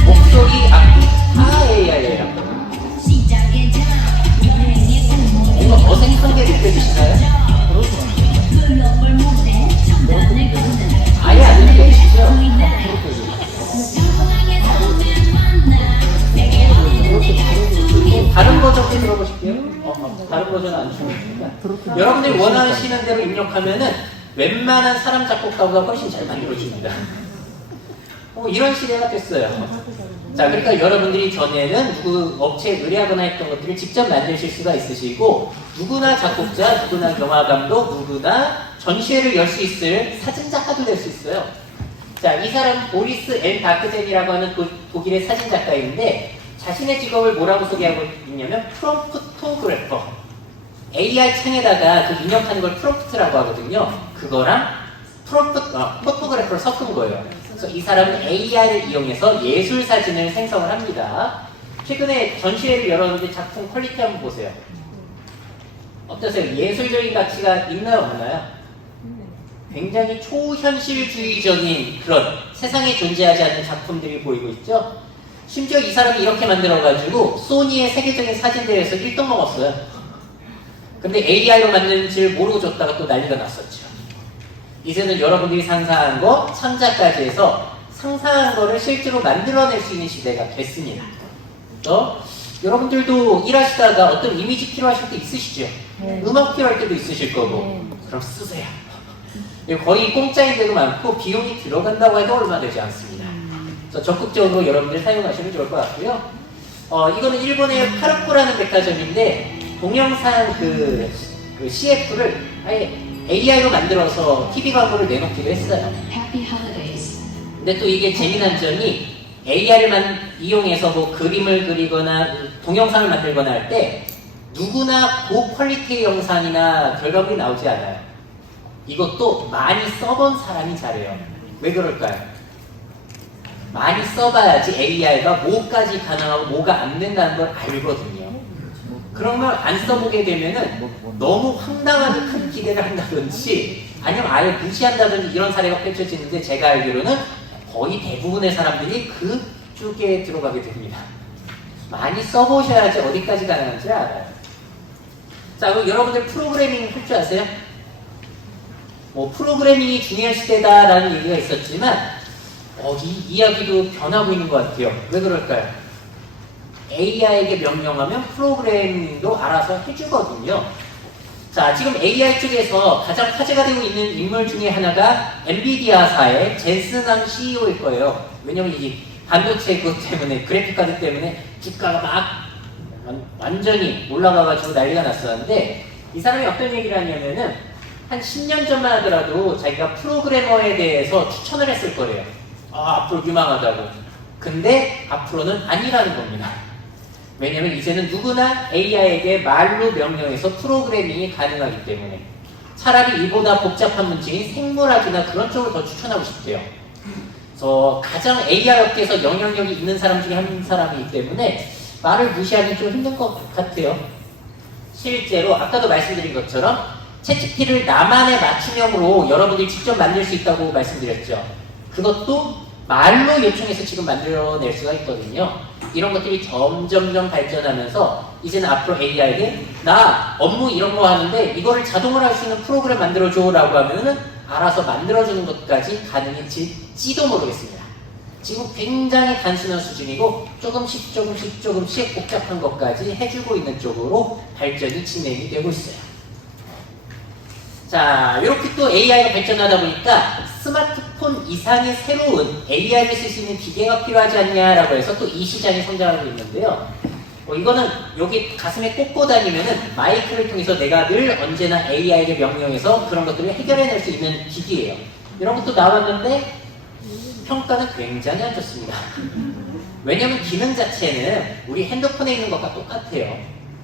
목소리, 악기 다 AI예요. 뭔가 어색한 게 느껴지시나요? 아예 안 느껴지시죠? 다른 버전도 들어보실게요. 다른 버전은 안 좋으니까. 여러분들이 원하시는 대로 입력하면은 웬만한 사람 작곡가보다 훨씬 잘 만들어줍니다. 이런 시대가 됐어요. 자, 그러니까 여러분들이 전에는 누구 업체에 의뢰하거나 했던 것들을 직접 만드실 수가 있으시고, 누구나 작곡자, 누구나 영화감독, 누구나 전시회를 열 수 있을 사진작가도 될 수 있어요. 자, 이 사람은 보리스 앤 다크젠이라고 하는 독일의 사진작가인데, 자신의 직업을 뭐라고 소개하고 있냐면 프롬프토그래퍼. AI 창에다가 그 입력하는 걸 프롬프트라고 하거든요. 그거랑 포토그래퍼를 섞은 거예요. 그래서 이 사람은 AI를 이용해서 예술 사진을 생성을 합니다. 최근에 전시회를 열었는데 작품 퀄리티 한번 보세요. 어떠세요? 예술적인 가치가 있나요, 없나요? 굉장히 초현실주의적인 그런 세상에 존재하지 않는 작품들이 보이고 있죠? 심지어 이 사람이 이렇게 만들어가지고 소니의 세계적인 사진대회에서 1등 먹었어요. 근데 AI로 만든 줄 모르고 줬다가 또 난리가 났었죠. 이제는 여러분들이 상상한 거, 창작까지 해서 상상한 거를 실제로 만들어낼 수 있는 시대가 됐습니다. 여러분들도 일하시다가 어떤 이미지 필요하실 때 있으시죠? 음악 필요할 때도 있으실 거고. 그럼 쓰세요. 거의 공짜인데도 많고 비용이 들어간다고 해도 얼마 되지 않습니다. 그래서 적극적으로 여러분들 사용하시면 좋을 것 같고요. 이거는 일본의 파르코라는 백화점인데 동영상 그 CF를 아예 AI로 만들어서 TV 광고를 내놓기도 했어요. Happy holidays. 근데 또 이게 재미난 점이 AI를 이용해서 뭐 그림을 그리거나 동영상을 만들거나 할 때 누구나 고퀄리티의 영상이나 결과물이 나오지 않아요. 이것도 많이 써본 사람이 잘해요. 왜 그럴까요? 많이 써봐야지 AI가 뭐까지 가능하고 뭐가 안 된다는 걸 알거든요. 그러면 안 써보게 되면은 너무 황당하게 큰 기대를 한다든지 아니면 아예 무시한다든지 이런 사례가 펼쳐지는데 제가 알기로는 거의 대부분의 사람들이 그쪽에 들어가게 됩니다. 많이 써보셔야지 어디까지 가능한지 알아요. 자, 그럼 여러분들 프로그래밍 할 줄 아세요? 프로그래밍이 중요한 시대다라는 얘기가 있었지만 이 이야기도 변하고 있는 것 같아요. 왜 그럴까요? AI에게 명령하면 프로그래밍도 알아서 해주거든요. 자, 지금 AI 쪽에서 가장 화제가 되고 있는 인물 중에 하나가 엔비디아사의 젠슨항 CEO일 거예요. 왜냐면 이 반도체 그것 때문에, 그래픽카드 때문에 주가가 막 완전히 올라가가지고 난리가 났었는데 이 사람이 어떤 얘기를 하냐면은 한 10년 전만 하더라도 자기가 프로그래머에 대해서 추천을 했을 거래요. 앞으로 유망하다고. 근데 앞으로는 아니라는 겁니다. 왜냐면 이제는 누구나 AI에게 말로 명령해서 프로그래밍이 가능하기 때문에 차라리 이보다 복잡한 문제인 생물학이나 그런 쪽을 더 추천하고 싶대요. 그래서 가장 AI 업계에서 영향력이 있는 사람 중에 한 사람이기 때문에 말을 무시하기 좀 힘든 것 같아요. 실제로 아까도 말씀드린 것처럼 챗GPT를 나만의 맞춤형으로 여러분들이 직접 만들 수 있다고 말씀드렸죠. 그것도 말로 요청해서 지금 만들어낼 수가 있거든요. 이런 것들이 점점점 발전하면서 이제는 앞으로 AI에게 나 업무 이런 거 하는데 이거를 자동으로 할 수 있는 프로그램 만들어줘 라고 하면은 알아서 만들어주는 것까지 가능해질지도 모르겠습니다. 지금 굉장히 단순한 수준이고 조금씩 복잡한 것까지 해주고 있는 쪽으로 발전이 진행이 되고 있어요. 자, 이렇게 또 AI가 발전하다 보니까 스마트폰 이상의 새로운 AI를 쓸 수 있는 기계가 필요하지 않냐라고 해서 또 이 시장이 성장하고 있는데요. 이거는 여기 가슴에 꽂고 다니면은 마이크를 통해서 내가 늘 언제나 AI에게 명령해서 그런 것들을 해결해낼 수 있는 기기예요. 이런 것도 나왔는데 평가는 굉장히 안 좋습니다. 왜냐면 기능 자체는 우리 핸드폰에 있는 것과 똑같아요.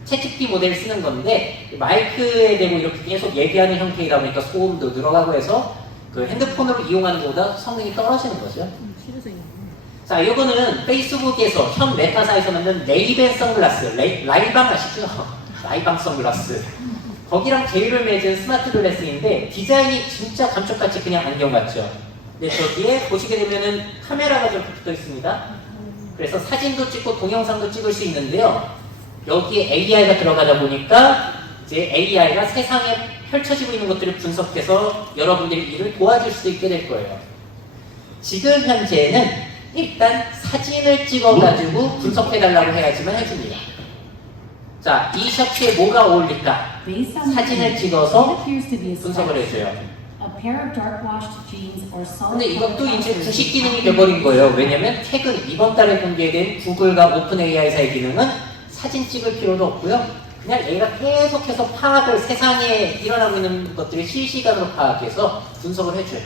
챗GPT 모델을 쓰는 건데 마이크에 대고 이렇게 계속 얘기하는 형태이다 보니까 소음도 들어가고 해서 그 핸드폰으로 이용하는 것보다 성능이 떨어지는 거죠. 자, 이거는 페이스북에서 현 메타사에서 만든 레이벤 선글라스, 라이방 아시죠? 라이방 선글라스. 거기랑 제휴를 맺은 스마트 글래스인데 디자인이 진짜 감쪽같이 그냥 안경 같죠? 근데 저기에 보시게 되면은 카메라가 좀 붙어 있습니다. 그래서 사진도 찍고 동영상도 찍을 수 있는데요. 여기에 AI가 들어가다 보니까 이제 AI가 세상에 펼쳐지고 있는 것들을 분석해서 여러분들의 일을 도와줄 수 있게 될 거예요. 지금 현재는 일단 사진을 찍어가지고 분석해달라고 해야지만 해줍니다. 자, 이 셔츠에 뭐가 어울릴까? 사진을 찍어서 분석을 해줘요. 근데 이것도 이제 구식 기능이 돼버린 거예요. 왜냐면 최근 이번 달에 공개된 구글과 오픈 AI사의 기능은 사진 찍을 필요도 없고요. 그냥 얘가 계속해서 파악을 세상에 일어나고 있는 것들을 실시간으로 파악해서 분석을 해줘요.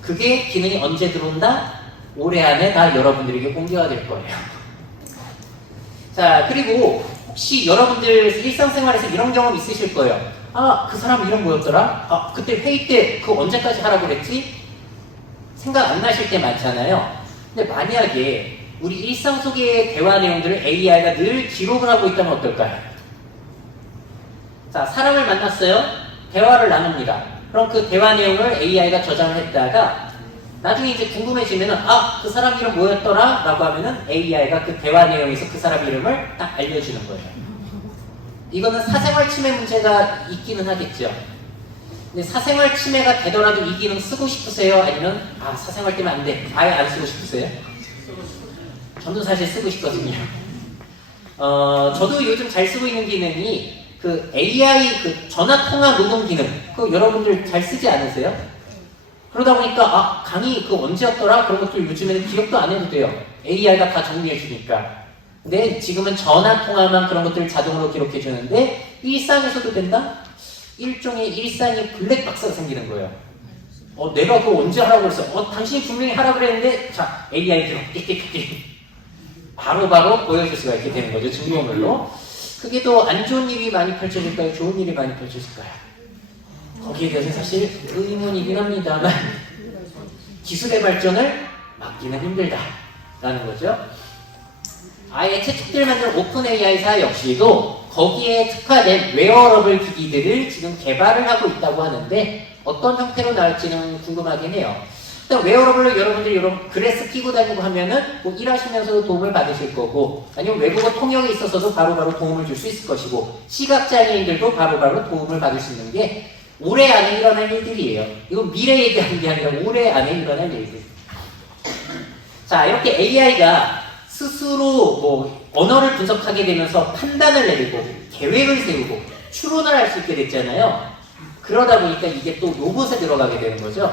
그게 기능이 언제 들어온다? 올해 안에 다 여러분들에게 공개가 될 거예요. 자, 그리고 혹시 여러분들 일상생활에서 이런 경험 있으실 거예요. 아, 그 사람 이름 뭐였더라? 아, 그때 회의 때 그거 언제까지 하라고 그랬지? 생각 안 나실 때 많잖아요. 근데 만약에 우리 일상 속의 대화 내용들을 AI가 늘 기록을 하고 있다면 어떨까요? 자, 사람을 만났어요. 대화를 나눕니다. 그럼 그 대화 내용을 AI가 저장을 했다가 나중에 이제 궁금해지면은 아, 그 사람 이름 뭐였더라? 라고 하면은 AI가 그 대화 내용에서 그 사람 이름을 딱 알려주는 거예요. 이거는 사생활 침해 문제가 있기는 하겠죠. 근데 사생활 침해가 되더라도 이 기능 쓰고 싶으세요? 아니면 아, 사생활 때문에 안 돼. 아예 안 쓰고 싶으세요? 저도 사실 쓰고 싶거든요. 저도 요즘 잘 쓰고 있는 기능이 그 AI 그 전화 통화 녹음 기능. 그거 여러분들 잘 쓰지 않으세요? 그러다 보니까 아, 강의 그 언제였더라? 그런 것들 요즘에는 기억도 안 해도 돼요. AI가 다 정리해 주니까. 근데 지금은 전화 통화만 그런 것들을 자동으로 기록해 주는데 일상에서도 된다? 일종의 일상의 블랙박스가 생기는 거예요. 내가 그거 언제 하라고 그랬어? 당신이 분명히 하라고 그랬는데 자, AI 기록 띡띡띡 바로바로 보여줄 수가 있게 되는 거죠. 증거물로. 그게 또 안 좋은 일이 많이 펼쳐질까요? 좋은 일이 많이 펼쳐질까요? 거기에 대해서 사실 의문이긴 합니다만 기술의 발전을 막기는 힘들다라는 거죠. 아예 채찍들 만든 오픈 AI사 역시도 거기에 특화된 웨어러블 기기들을 지금 개발을 하고 있다고 하는데 어떤 형태로 나올지는 궁금하긴 해요. 일단 웨어러블로 여러분들이 이런 그래스 끼고 다니고 하면은 뭐 일하시면서도 도움을 받으실 거고 아니면 외국어 통역에 있어서도 바로바로 도움을 줄 수 있을 것이고 시각장애인들도 바로바로 도움을 받을 수 있는 게 올해 안에 일어날 일들이에요. 이건 미래에 얘기하는 게 아니라 올해 안에 일어날 일들. 자, 이렇게 AI가 스스로 뭐 언어를 분석하게 되면서 판단을 내리고 계획을 세우고 추론을 할 수 있게 됐잖아요. 그러다 보니까 이게 또 로봇에 들어가게 되는 거죠.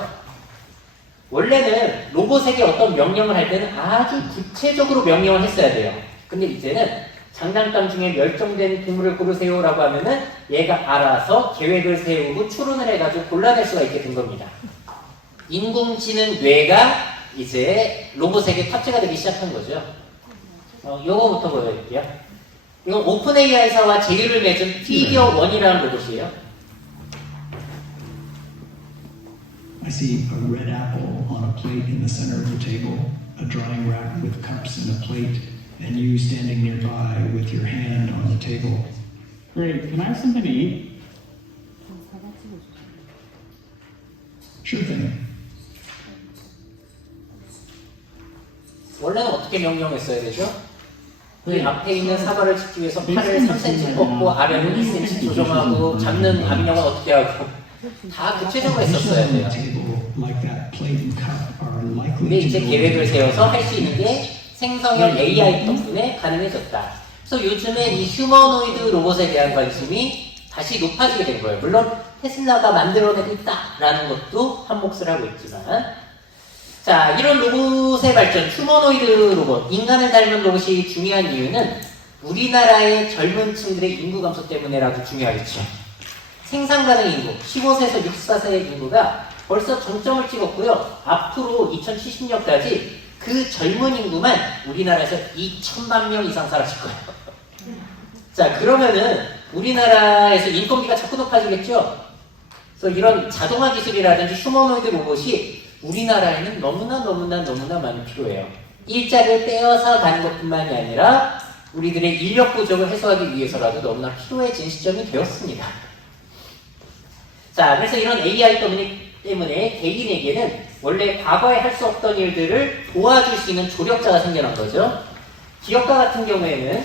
원래는 로봇에게 어떤 명령을 할 때는 아주 구체적으로 명령을 했어야 돼요. 근데 이제는 장난감 중에 멸종된 동물을 고르세요라고 하면은 얘가 알아서 계획을 세우고 추론을 해가지고 골라낼 수가 있게 된 겁니다. 인공지능 뇌가 이제 로봇에게 탑재가 되기 시작한 거죠. 요거부터 보여드릴게요. 이건 오픈 AI사와 제휴를 맺은 피겨1이라는 로봇이에요. I see a red apple on a plate in the center of the table, a drying rack with cups and a plate, and you standing nearby with your hand on the table. Great. Can I have something to eat? Sure thing. 원래는 어떻게 명령했어야 되죠? 이 앞에 있는 사과를 찍기 위해서 팔을 3cm 뻗고 아래로 2cm 조정하고 잡는 압력은 어떻게 하고 다 구체적으로 했었어야 Dishes on 돼요. the table like that plate and cup are 근데 likely 이제 to go 계획을 into 세워서 할 수 있는 게 생성형 AI 덕분에 가능해졌다. 그래서 요즘에 이 휴머노이드 로봇에 대한 관심이 다시 높아지게 된 거예요. 물론 테슬라가 만들어내고 있다라는 것도 한 몫을 하고 있지만, 자, 이런 로봇의 발전, 휴머노이드 로봇, 인간을 닮은 로봇이 중요한 이유는 우리나라의 젊은 층들의 인구 감소 때문에라도 중요하겠죠. 생산 가능 인구, 15세에서 64세의 인구가 벌써 정점을 찍었고요. 앞으로 2070년까지 그 젊은 인구만 우리나라에서 2천만 명 이상 사라질 거예요. 자, 그러면은 우리나라에서 인건비가 자꾸 높아지겠죠? 그래서 이런 자동화 기술이라든지 휴머노이드 로봇이 우리나라에는 너무나 많이 필요해요. 일자리를 빼앗아 가는 것뿐만이 아니라 우리들의 인력 부족을 해소하기 위해서라도 너무나 필요해진 시점이 되었습니다. 자, 그래서 이런 AI 때문에 개인에게는 원래 과거에 할 수 없던 일들을 도와줄 수 있는 조력자가 생겨난 거죠. 기업가 같은 경우에는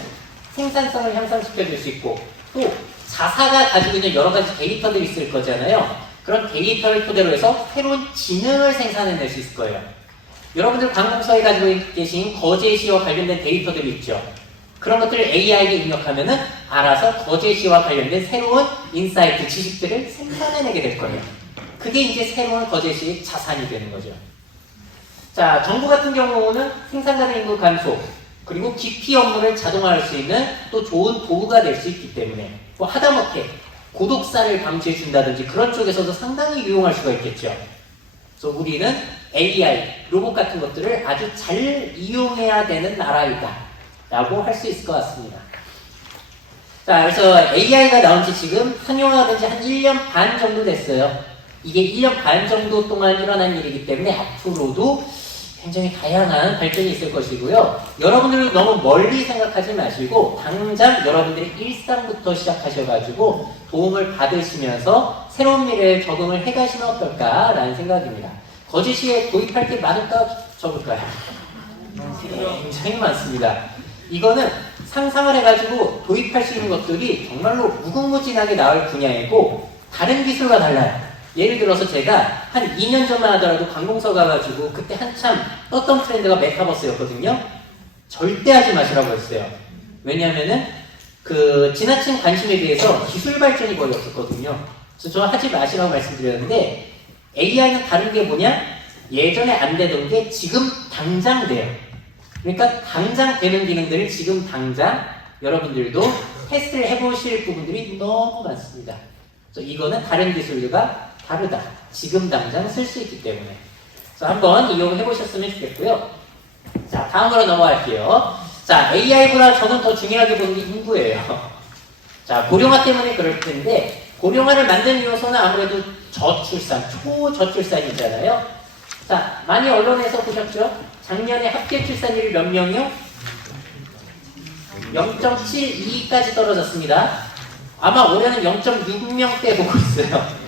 생산성을 향상시켜 줄 수 있고, 또 자사가 가지고 있는 여러 가지 데이터들이 있을 거잖아요. 그런 데이터를 토대로 해서 새로운 지능을 생산해낼 수 있을 거예요. 여러분들 관공서에 가지고 계신 거제시와 관련된 데이터들이 있죠. 그런 것들을 AI에 입력하면은 알아서 거제시와 관련된 새로운 인사이트, 지식들을 생산해내게 될 거예요. 그게 이제 새로운 거제시의 자산이 되는 거죠. 자, 정부 같은 경우는 생산 가능 인구 감소, 그리고 기피 업무를 자동화할 수 있는 또 좋은 도구가 될 수 있기 때문에, 뭐 하다못해 고독사를 방지해 준다든지 그런 쪽에서도 상당히 유용할 수가 있겠죠. 그래서 우리는 AI, 로봇 같은 것들을 아주 잘 이용해야 되는 나라이다 라고 할 수 있을 것 같습니다. 자, 그래서 AI가 나온 지 지금 상용화된 지 한 1년 반 정도 됐어요. 이게 1년 반 정도 동안 일어난 일이기 때문에 앞으로도 굉장히 다양한 발전이 있을 것이고요. 여러분들은 너무 멀리 생각하지 마시고 당장 여러분들의 일상부터 시작하셔가지고 도움을 받으시면서 새로운 미래에 적응을 해가시면 어떨까라는 생각입니다. 거제시에 도입할 게 많을까 적을까요? 굉장히 많습니다. 이거는 상상을 해가지고 도입할 수 있는 것들이 정말로 무궁무진하게 나올 분야이고 다른 기술과 달라요. 예를 들어서 제가 한 2년 전만 하더라도 관공서 가가지고 그때 한참 떴던 트렌드가 메타버스였거든요. 절대 하지 마시라고 했어요. 왜냐면은 그 지나친 관심에 비해서 기술 발전이 거의 없었거든요. 그래서 저 하지 마시라고 말씀드렸는데 AI는 다른 게 뭐냐? 예전에 안 되던 게 지금 당장 돼요. 그러니까 당장 되는 기능들을 지금 당장 여러분들도 테스트를 해보실 부분들이 너무 많습니다. 그래서 이거는 다른 기술과 다르다. 지금 당장 쓸 수 있기 때문에. 그래서 한번 이용해 보셨으면 좋겠고요. 자, 다음으로 넘어갈게요. 자, AI보다 저는 더 중요하게 보는 게 인구예요. 자, 고령화 때문에 그럴 텐데 고령화를 만든 요소는 아무래도 저출산, 초저출산이잖아요. 자, 많이 언론에서 보셨죠? 작년에 합계 출산율이 몇 명이요? 0.72까지 떨어졌습니다. 아마 올해는 0.6명대 보고 있어요.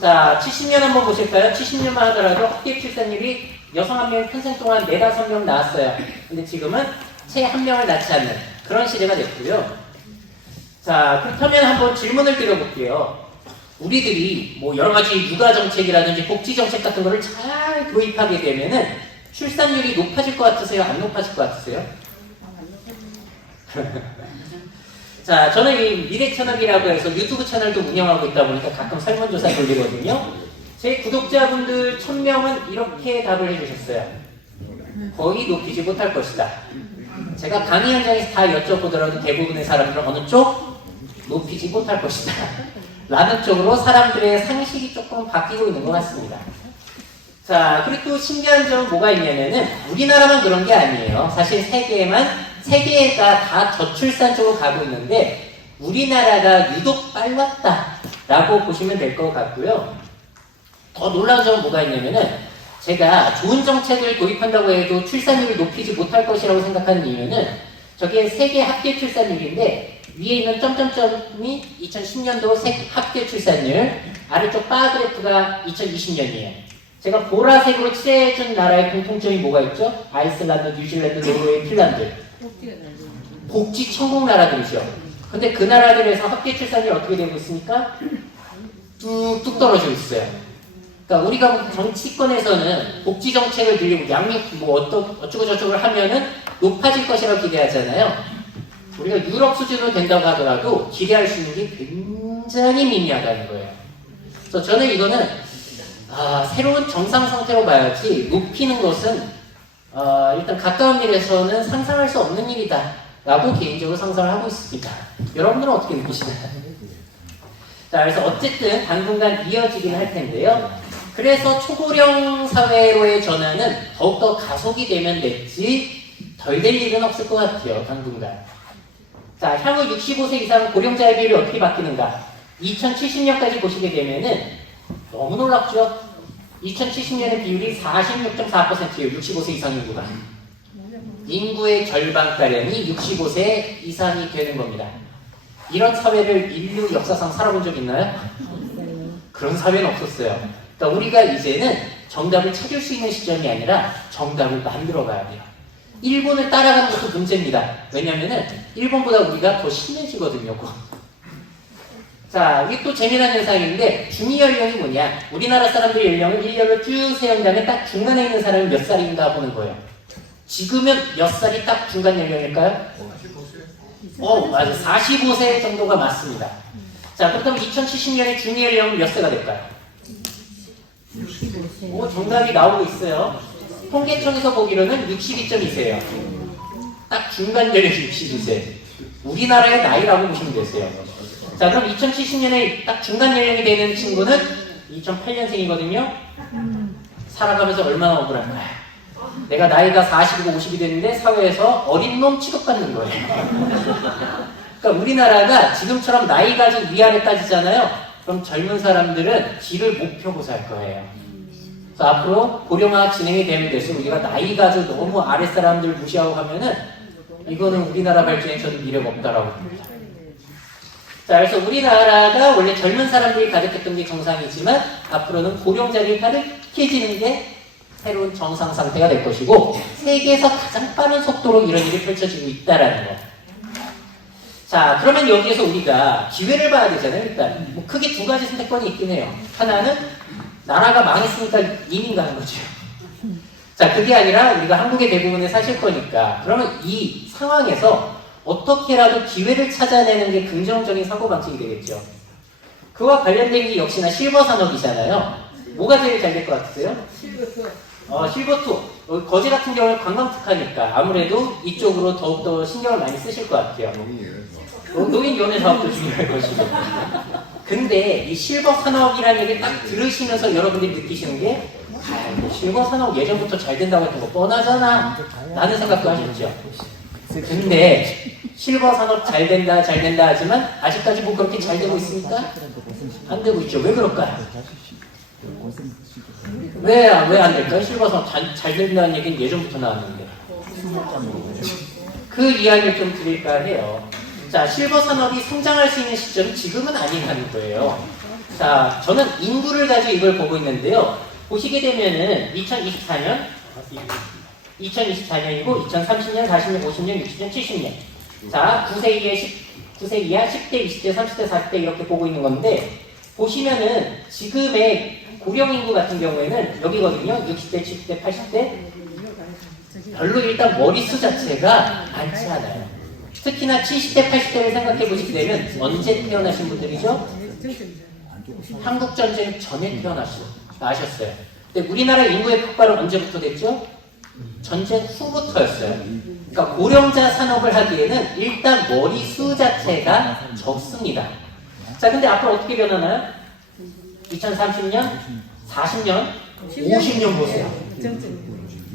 자, 70년 한번 보실까요? 70년만 하더라도 합계 출산율이 여성 한 명이 평생 동안 4, 5명 낳았어요. 근데 지금은 채 한 명을 낳지 않는 그런 시대가 됐고요. 자, 그렇다면 한번 질문을 드려볼게요. 우리들이 뭐 여러 가지 육아 정책이라든지 복지 정책 같은 거를 잘 도입하게 되면은 출산율이 높아질 것 같으세요? 안 높아질 것 같으세요? 자, 저는 이 미래채널이라고 해서 유튜브 채널도 운영하고 있다 보니까 가끔 설문조사 돌리거든요. 제 구독자분들 1000명은 이렇게 답을 해주셨어요. 거의 높이지 못할 것이다. 제가 강의 현장에서 다 여쭤보더라도 대부분의 사람들은 어느 쪽? 높이지 못할 것이다. 라는 쪽으로 사람들의 상식이 조금 바뀌고 있는 것 같습니다. 자, 그리고 또 신기한 점은 뭐가 있냐면은 우리나라만 그런 게 아니에요. 사실 세계가 다 저출산 쪽으로 가고 있는데 우리나라가 유독 빨랐다라고 보시면 될 것 같고요. 더 놀라운 점은 뭐가 있냐면은 제가 좋은 정책을 도입한다고 해도 출산율을 높이지 못할 것이라고 생각하는 이유는 저게 세계 합계 출산율인데 위에 있는 점점점이 2010년도 합계 출산율, 아래쪽 바 그래프가 2020년이에요. 제가 보라색으로 칠해준 나라의 공통점이 뭐가 있죠? 아이슬란드, 뉴질랜드, 노르웨이, 핀란드. 복지 천국 나라들이죠. 근데 그 나라들에서 합계 출산율이 어떻게 되고 있습니까? 뚝뚝 떨어지고 있어요. 그러니까 우리가 정치권에서는 복지 정책을 늘리고 양육 뭐 어쩌고 저쩌고를 하면은 높아질 것이라고 기대하잖아요. 우리가 유럽 수준으로 된다고 하더라도 기대할 수 있는 게 굉장히 미미하다는 거예요. 그래서 저는 이거는 새로운 정상 상태로 봐야지 높이는 것은 일단 가까운 미래에서는 상상할 수 없는 일이다 라고 개인적으로 상상을 하고 있습니다. 여러분들은 어떻게 느끼시나요? 자, 그래서 어쨌든 당분간 이어지긴 할 텐데요. 그래서 초고령 사회로의 전환은 더욱더 가속이 되면 됐지 덜 될 일은 없을 것 같아요. 당분간. 자, 향후 65세 이상 고령자의 비율이 어떻게 바뀌는가? 2070년까지 보시게 되면은 너무 놀랍죠? 2070년의 비율이 46.4%예요. 65세 이상 인구가. 인구의 절반가량이 65세 이상이 되는 겁니다. 이런 사회를 인류 역사상 살아본 적 있나요? 그런 사회는 없었어요. 그러니까 우리가 이제는 정답을 찾을 수 있는 시점이 아니라 정답을 만들어 가야 돼요. 일본을 따라가는 것도 문제입니다. 왜냐면은 일본보다 우리가 더 심해지거든요. 자, 이게 또 재미난 현상인데 중위 연령이 뭐냐? 우리나라 사람들의 연령을 일렬로 쭉 세운 다음에 딱 중간에 있는 사람이 몇 살인가 보는 거예요. 지금은 몇 살이 딱 중간 연령일까요? 맞아. 45세 정도가 맞습니다. 자, 그렇다면 2070년에 중위 연령은 몇 세가 될까요? 정답이 나오고 있어요. 통계청에서 보기로는 62.2세예요. 딱 중간 연령이 62세. 우리나라의 나이라고 보시면 되세요. 자, 그럼 2070년에 딱 중간 연령이 되는 친구는 2008년생이거든요. 살아가면서 얼마나 억울할까요? 내가 나이가 40이고 50이 됐는데 사회에서 어린 놈 취급받는 거예요. 그러니까 우리나라가 지금처럼 나이가 좀 위아래 따지잖아요. 그럼 젊은 사람들은 길을 못 펴고 살 거예요. 그래서 앞으로 고령화 진행이 되면 될수록 우리가 나이가 좀 너무 아랫사람들 무시하고 하면은 이거는 우리나라 발전에 저는 미래가 없다라고 봅니다. 자, 그래서 우리나라가 원래 젊은 사람들이 가득했던 게 정상이지만 앞으로는 고령자들이 가득해지는 게 새로운 정상 상태가 될 것이고 세계에서 가장 빠른 속도로 이런 일이 펼쳐지고 있다라는 거. 자, 그러면 여기에서 우리가 기회를 봐야 되잖아요. 일단 뭐 크게 두 가지 선택권이 있긴 해요. 하나는 나라가 망했으니까 이민 가는 거죠. 자, 그게 아니라 우리가 한국의 대부분을 사실 거니까 그러면 이 상황에서 어떻게라도 기회를 찾아내는 게 긍정적인 사고방식이 되겠죠. 그와 관련된 게 역시나 실버 산업이잖아요. 뭐가 제일 잘 될 것 같으세요? 실버2. 거제 같은 경우는 관광 특화니까 아무래도 이쪽으로 더욱더 신경을 많이 쓰실 것 같아요. 노인 연애 사업도 중요할 것이고. 근데 이 실버 산업이라는 얘기를 딱 들으시면서 여러분들이 느끼시는 게 실버 산업 예전부터 잘 된다고 했던 거 뻔하잖아 라는 생각도 하셨죠. 근데 실버 산업 잘 된다 하지만 아직까지 뭐 그렇게 잘 되고 있습니까? 안 되고 있죠. 왜 그럴까요? 왜 안 될까요? 실버 산업 잘 된다는 얘기는 예전부터 나왔는데 그 이야기를 좀 드릴까 해요. 자, 실버 산업이 성장할 수 있는 시점이 지금은 아니라는 거예요. 자, 저는 인구를 가지고 이걸 보고 있는데요. 보시게 되면은 2024년이고 2030년, 40년, 50년, 60년, 70년. 자, 9세 이하 10대, 20대, 30대, 40대 이렇게 보고 있는 건데 보시면은 지금의 고령 인구 같은 경우에는 여기거든요. 60대, 70대, 80대. 별로 일단 머릿수 자체가 많지 않아요. 특히나 70대, 80대를 생각해 보시게 되면 언제 태어나신 분들이죠? 한국전쟁 전에 태어나셨어요. 근데 우리나라 인구의 폭발은 언제부터 됐죠? 전쟁 후부터였어요. 그러니까 고령자 산업을 하기에는 일단 머리수 자체가 적습니다. 자, 근데 앞으로 어떻게 변하나요? 2030년, 40년, 50년 보세요.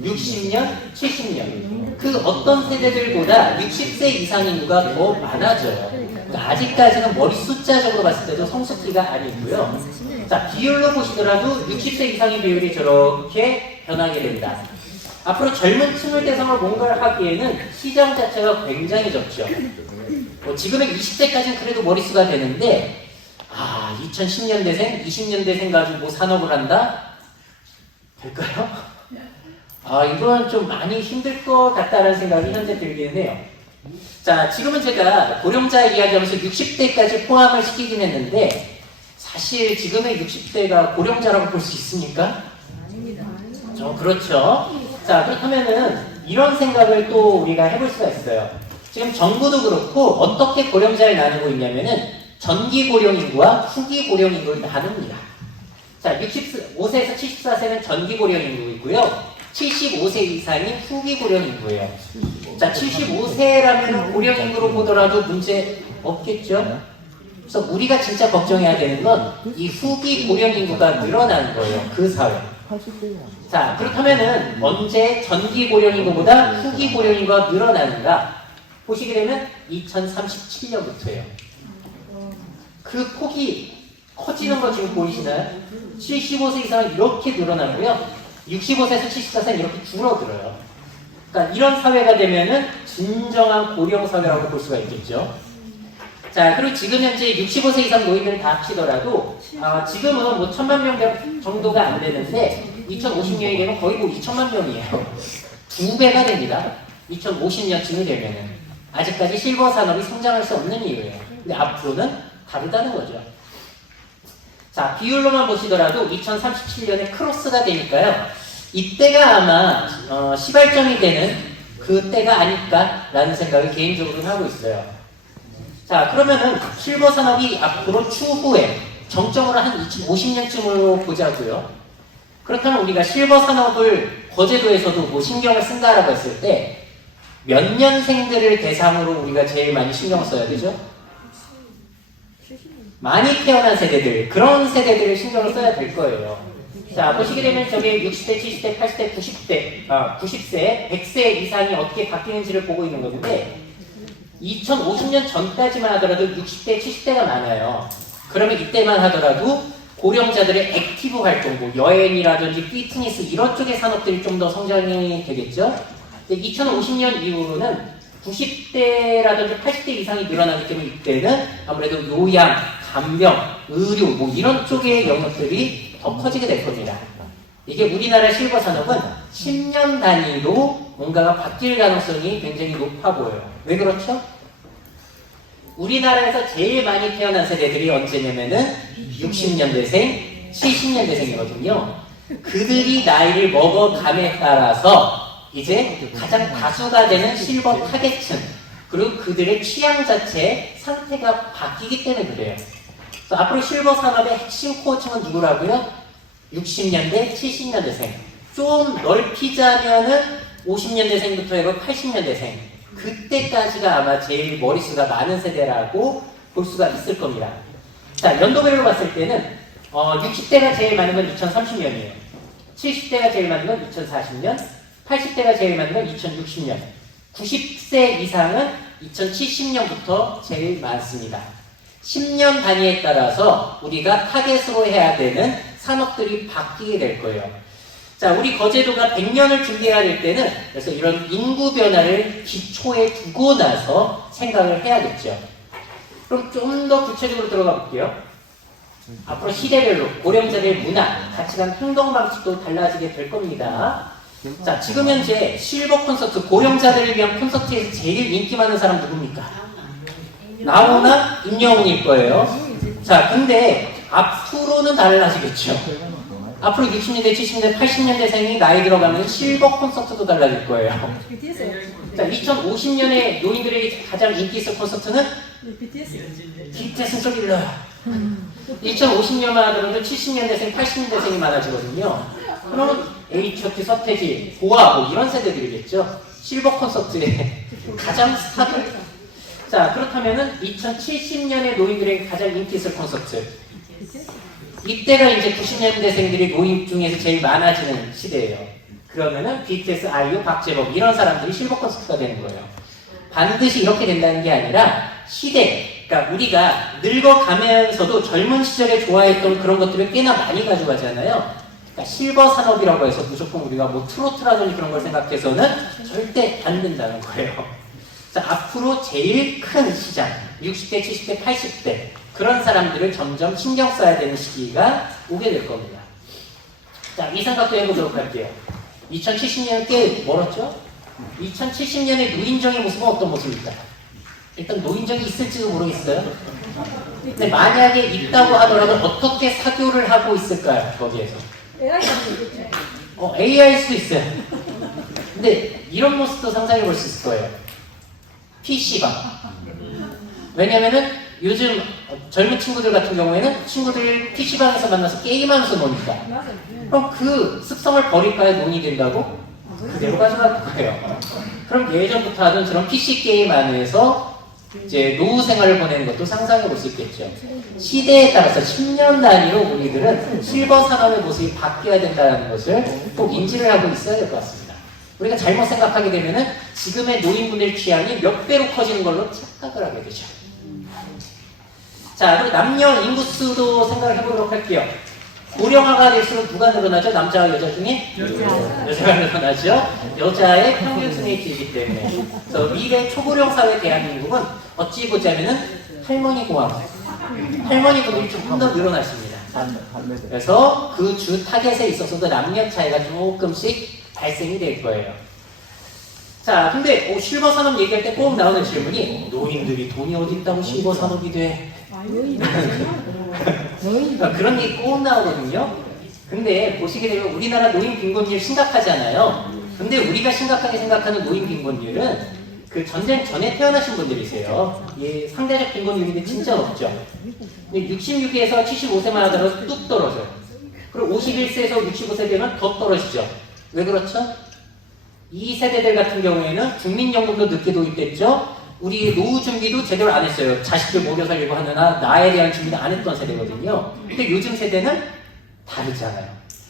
60년, 70년. 그 어떤 세대들보다 60세 이상 인구가 더 많아져요. 그러니까 아직까지는 머리 숫자적으로 봤을 때도 성숙기가 아니고요. 자, 비율로 보시더라도 60세 이상의 비율이 저렇게 변하게 된다. 앞으로 젊은 층을 대상으로 뭔가를 하기에는 시장 자체가 굉장히 적죠. 지금의 20대까지는 그래도 머릿수가 되는데 2010년대생, 20년대생 가지고 뭐 산업을 한다? 될까요? 이건 좀 많이 힘들 것 같다는 생각이 현재 들기는 해요. 자, 지금은 제가 고령자 이야기하면서 60대까지 포함을 시키긴 했는데 사실 지금의 60대가 고령자라고 볼 수 있습니까? 그렇죠. 자, 그렇다면은 이런 생각을 또 우리가 해볼 수가 있어요. 지금 정부도 그렇고 어떻게 고령자를 나누고 있냐면은 전기 고령 인구와 후기 고령 인구를 나눕니다. 자, 65세에서 74세는 전기 고령 인구이고요. 75세 이상이 후기 고령 인구예요. 자, 75세라면 고령 인구로 보더라도 문제 없겠죠? 그래서 우리가 진짜 걱정해야 되는 건 이 후기 고령 인구가 늘어나는 거예요. 그 사회. 자, 그렇다면은 언제 전기 고령 인구보다 후기 고령 인구가 늘어나는가? 보시게 되면 2037년부터예요. 그 폭이 커지는 거 지금 보이시나요? 75세 이상은 이렇게 늘어나고요. 65세에서 74세는 이렇게 줄어들어요. 그러니까 이런 사회가 되면은 진정한 고령 사회라고 볼 수가 있겠죠. 자, 그리고 지금 현재 65세 이상 노인을 다 합치더라도 지금은 뭐 1000만 명 정도가 안 되는데 2050년이 되면 거의 뭐 2천만 명이에요. 2배가 됩니다. 2050년쯤이 되면은. 아직까지 실버 산업이 성장할 수 없는 이유예요. 근데 앞으로는 다르다는 거죠. 자, 비율로만 보시더라도 2037년에 크로스가 되니까요. 이때가 아마 시발점이 되는 그때가 아닐까라는 생각을 개인적으로는 하고 있어요. 자, 그러면은 실버 산업이 앞으로 추후에 정점으로 한 2050년쯤으로 보자고요. 그렇다면 우리가 실버 산업을 거제도에서도 뭐 신경을 쓴다라고 했을 때 몇 년생들을 대상으로 우리가 제일 많이 신경을 써야 되죠? 많이 태어난 세대들, 그런 세대들을 신경을 써야 될 거예요. 자, 보시게 되면 저게 60대, 70대, 80대, 90세, 100세 이상이 어떻게 바뀌는지를 보고 있는 건데 2050년 전까지만 하더라도 60대, 70대가 많아요. 그러면 이때만 하더라도 고령자들의 액티브 활동, 뭐 여행이라든지 피트니스 이런 쪽의 산업들이 좀 더 성장이 되겠죠? 2050년 이후로는 90대라든지 80대 이상이 늘어나기 때문에 이때는 아무래도 요양, 간병, 의료 뭐 이런 쪽의 영역들이 더 커지게 될 겁니다. 이게 우리나라 실버 산업은 10년 단위로 뭔가가 바뀔 가능성이 굉장히 높아 보여요. 왜 그렇죠? 우리나라에서 제일 많이 태어난 세대들이 언제냐면은 60년대생, 70년대생이거든요. 그들이 나이를 먹어감에 따라서 이제 가장 다수가 되는 실버 타겟층 그리고 그들의 취향 자체 상태가 바뀌기 때문에 그래요. 그래서 앞으로 실버 산업의 핵심 코어층은 누구라고요? 60년대, 70년대생. 좀 넓히자면은 50년대생부터 해서 80년대생. 그때까지가 아마 제일 머릿수가 많은 세대라고 볼 수가 있을 겁니다. 자, 연도별로 봤을 때는 60대가 제일 많은 건 2030년이에요. 70대가 제일 많은 건 2040년. 80대가 제일 많은 건 2060년, 90세 이상은 2070년부터 제일 많습니다. 10년 단위에 따라서 우리가 타겟으로 해야 되는 산업들이 바뀌게 될 거예요. 자, 우리 거제도가 100년을 준비해야 될 때는 그래서 이런 인구 변화를 기초에 두고 나서 생각을 해야겠죠. 그럼 좀 더 구체적으로 들어가 볼게요. 앞으로 시대별로 고령자들의 문화, 가치관, 행동 방식도 달라지게 될 겁니다. 자, 지금 현재 실버 콘서트, 고령자들을 위한 콘서트에서 제일 인기 많은 사람 누굽니까? 나오나 임영웅일 거예요. 자, 근데 앞으로는 달라지겠죠. 앞으로 60년대, 70년대, 80년대생이 나이 들어가면 실버 콘서트도 달라질 거예요. 자, 2050년에 노인들에게 가장 인기 있을 콘서트는 BTS는 저기 일러요. 2050년만 하더라도 70년대생, 80년대생이 많아지거든요. 그럼 H.O.T, 서태지, 보아 뭐 이런 세대들이겠죠. 실버 콘서트의 가장 스타들. 자, 그렇다면은 2070년에 노인들에게 가장 인기 있을 콘서트. 이때가 이제 90년대생들이 노인 중에서 제일 많아지는 시대예요. 그러면은 BTS, 아이유, 박재범 이런 사람들이 실버 콘서트가 되는 거예요. 반드시 이렇게 된다는 게 아니라 시대, 그러니까 우리가 늙어가면서도 젊은 시절에 좋아했던 그런 것들을 꽤나 많이 가져가잖아요. 그러니까 실버 산업이라고 해서 무조건 우리가 뭐 트로트라든지 그런 걸 생각해서는 절대 안 된다는 거예요. 자, 앞으로 제일 큰 시장, 60대, 70대, 80대 그런 사람들을 점점 신경 써야 되는 시기가 오게 될 겁니다. 자, 이 생각도 해보도록 할게요. 2070년은 꽤 멀었죠? 2070년의 노인정의 모습은 어떤 모습일까요? 일단 노인정이 있을지도 모르겠어요. 근데 만약에 있다고 하더라도 어떻게 사교를 하고 있을까요? 거기에서. AI일 수도 있어요. 근데 이런 모습도 상상해 볼 수 있을 거예요. PC방. 왜냐면은 요즘 젊은 친구들 같은 경우에는 친구들 PC방에서 만나서 게임하면서 노니까. 그럼 그 습성을 버릴까요? 논이 된다고? 그대로 가져갈 거예요. 그럼 예전부터 하던 저런 PC 게임 안에서 이제 노후 생활을 보내는 것도 상상해 볼 수 있겠죠. 시대에 따라서 10년 단위로 우리들은 실버 산업의 모습이 바뀌어야 된다는 것을 꼭 인지를 하고 있어야 될 것 같습니다. 우리가 잘못 생각하게 되면은 지금의 노인분들 취향이 몇 배로 커지는 걸로 착각을 하게 되죠. 자, 그리고 남녀 인구수도 생각을 해보도록 할게요. 고령화가 될수록 누가 늘어나죠? 남자와 여자 중에? 여자가 늘어나죠? 여자의 평균 순위이기 때문에. 그래서 미래 초고령 사회 대한민국은 어찌 보자면은 할머니 공화국. 할머니 분들이 조금 더 늘어나십니다. 그래서 그 주 타겟에 있어서도 남녀 차이가 조금씩 발생이 될 거예요. 자, 근데 실버 산업 얘기할 때 꼭 나오는 질문이 노인들이 돈이 어디 있다고 실버 산업이 돼? 그런 얘기 꼭 나오거든요. 근데 보시게 되면 우리나라 노인 빈곤율 심각하잖아요. 근데 우리가 심각하게 생각하는 노인 빈곤율은 그 전쟁 전에 태어나신 분들이세요. 예, 상대적 빈곤율인데 진짜 높죠. 66에서 75세만 하더라도 뚝 떨어져요. 그리고 51세에서 65세 되면 더 떨어지죠. 왜 그렇죠? 이 세대들 같은 경우에는 국민연금도 늦게 도입됐죠. 우리 노후 준비도 제대로 안 했어요. 자식들 먹여 살리고 하느라 나에 대한 준비도 안 했던 세대거든요. 근데 요즘 세대는 다르잖아요.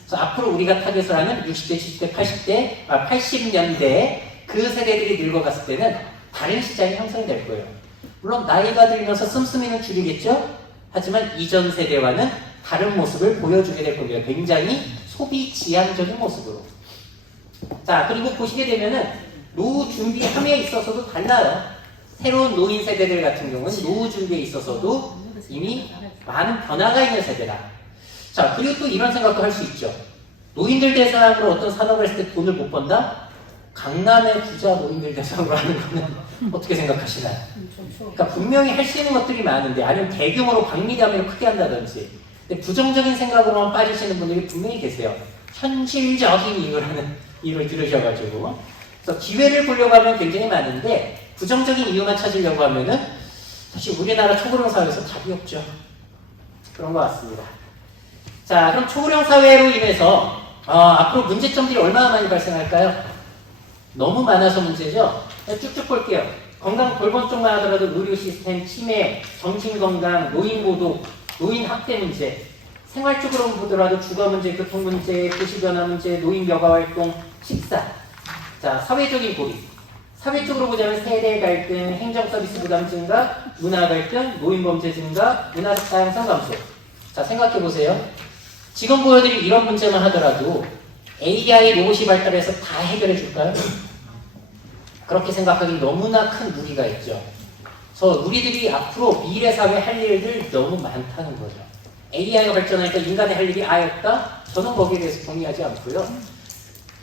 그래서 앞으로 우리가 타겟을 하는 60대, 70대, 80년대 그 세대들이 늙어갔을 때는 다른 시장이 형성이 될 거예요. 물론 나이가 들면서 씀씀이는 줄이겠죠. 하지만 이전 세대와는 다른 모습을 보여주게 될 겁니다. 굉장히 소비 지향적인 모습으로. 자, 그리고 보시게 되면은 노후 준비함에 있어서도 달라요. 새로운 노인 세대들 같은 경우는 노후 준비에 있어서도 이미 많은 변화가 있는 세대다. 자, 그리고 또 이런 생각도 할 수 있죠. 노인들 대상으로 어떤 산업을 했을 때 돈을 못 번다? 강남의 부자 노인들 대상으로 하는 거는 어떻게 생각하시나요? 그러니까 분명히 할 수 있는 것들이 많은데, 아니면 대규모로 박리담회를 크게 한다든지, 근데 부정적인 생각으로만 빠지시는 분들이 분명히 계세요. 현실적인 이유를 들으셔가지고. 그래서 기회를 보려고 하면 굉장히 많은데, 부정적인 이유만 찾으려고 하면은 사실 우리나라 초고령 사회에서 답이 없죠. 그런 것 같습니다. 자, 그럼 초고령 사회로 인해서 앞으로 문제점들이 얼마나 많이 발생할까요? 너무 많아서 문제죠. 쭉쭉 볼게요. 건강 돌봄 쪽만 하더라도 의료 시스템 침해, 정신건강, 노인 고독, 노인 학대 문제, 생활 쪽으로 보더라도 주거 문제, 교통 문제, 도시 변화 문제, 노인 여가 활동, 식사. 자, 사회적인 고립. 사회적으로 보자면 세대 갈등, 행정 서비스 부담 증가, 문화 갈등, 노인 범죄 증가, 문화적 다양성 감소. 자, 생각해 보세요. 지금 보여드린 이런 문제만 하더라도 AI 로봇이 발달해서 다 해결해 줄까요? 그렇게 생각하기 너무나 큰 무리가 있죠. 그래서 우리들이 앞으로 미래 사회 할 일들 너무 많다는 거죠. AI가 발전하니까 인간이 할 일이 아예 없다? 저는 거기에 대해서 동의하지 않고요.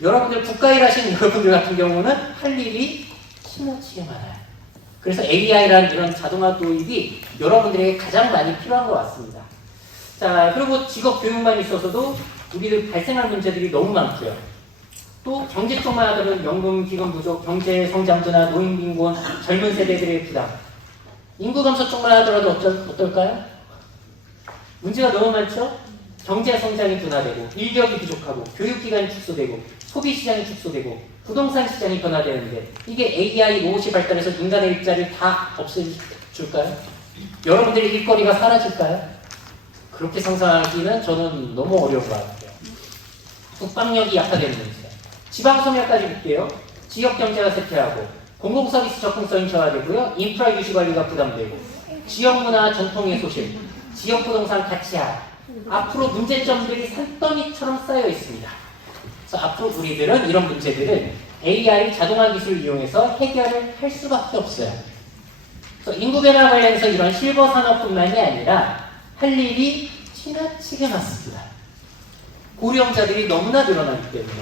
여러분들 국가일 하시는 여러분들 같은 경우는 할 일이 지나치게 많아요. 그래서 AI라는 이런 자동화 도입이 여러분들에게 가장 많이 필요한 것 같습니다. 자, 그리고 직업 교육만 있어서도 우리들 발생할 문제들이 너무 많고요. 또 경제 쪽만 하더라도 연금 기금 부족, 경제 성장 둔화, 노인 빈곤, 젊은 세대들의 부담. 인구 감소 쪽만 하더라도 어떨까요? 문제가 너무 많죠? 경제 성장이 둔화되고, 인력이 부족하고, 교육기관이 축소되고, 소비시장이 축소되고, 부동산 시장이 변화되는데, 이게 AI 로봇이 발달해서 인간의 일자리를 다 없애줄까요? 여러분들의 일거리가 사라질까요? 그렇게 상상하기는 저는 너무 어려운 것 같아요. 국방력이 약화되는 문제. 지방소멸까지 볼게요. 지역경제가 쇠퇴하고, 공공서비스 접근성이 저하되고요. 인프라 유지관리가 부담되고, 지역문화 전통의 소실, 지역부동산 가치하. 앞으로 문제점들이 산더미처럼 쌓여 있습니다. 그래서 앞으로 우리들은 이런 문제들을 AI 자동화 기술을 이용해서 해결을 할 수밖에 없어요. 그래서 인구 변화 관련해서 이런 실버 산업뿐만이 아니라 할 일이 지나치게 많습니다. 고령자들이 너무나 늘어나기 때문에.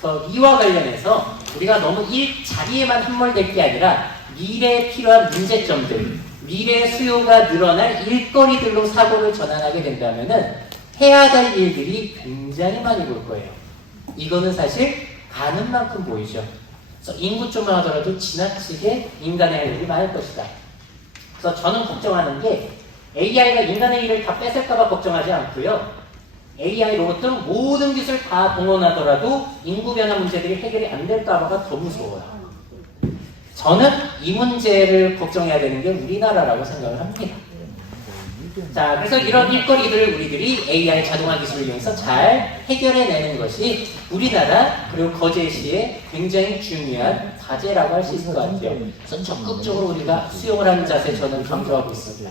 그래서 이와 관련해서 우리가 너무 일자리에만 함몰될 게 아니라 미래에 필요한 문제점들, 미래의 수요가 늘어날 일거리들로 사고를 전환하게 된다면은 해야 될 일들이 굉장히 많이 볼 거예요. 이거는 사실 가는 만큼 보이죠. 그래서 인구조만 하더라도 지나치게 인간의 할 일이 많을 것이다. 그래서 저는 걱정하는 게 AI가 인간의 일을 다 뺏을까봐 걱정하지 않고요. AI 로봇들은 모든 기술 다 동원하더라도 인구 변화 문제들이 해결이 안 될까봐가 더 무서워요. 저는 이 문제를 걱정해야 되는 게 우리나라라고 생각을 합니다. 자, 그래서 이런 일거리들을 우리들이 AI 자동화 기술을 이용해서 잘 해결해내는 것이 우리나라 그리고 거제시의 굉장히 중요한 과제라고 할 수 있을 것 같아요. 그래서 적극적으로 우리가 수용을 하는 자세 저는 강조하고 있습니다.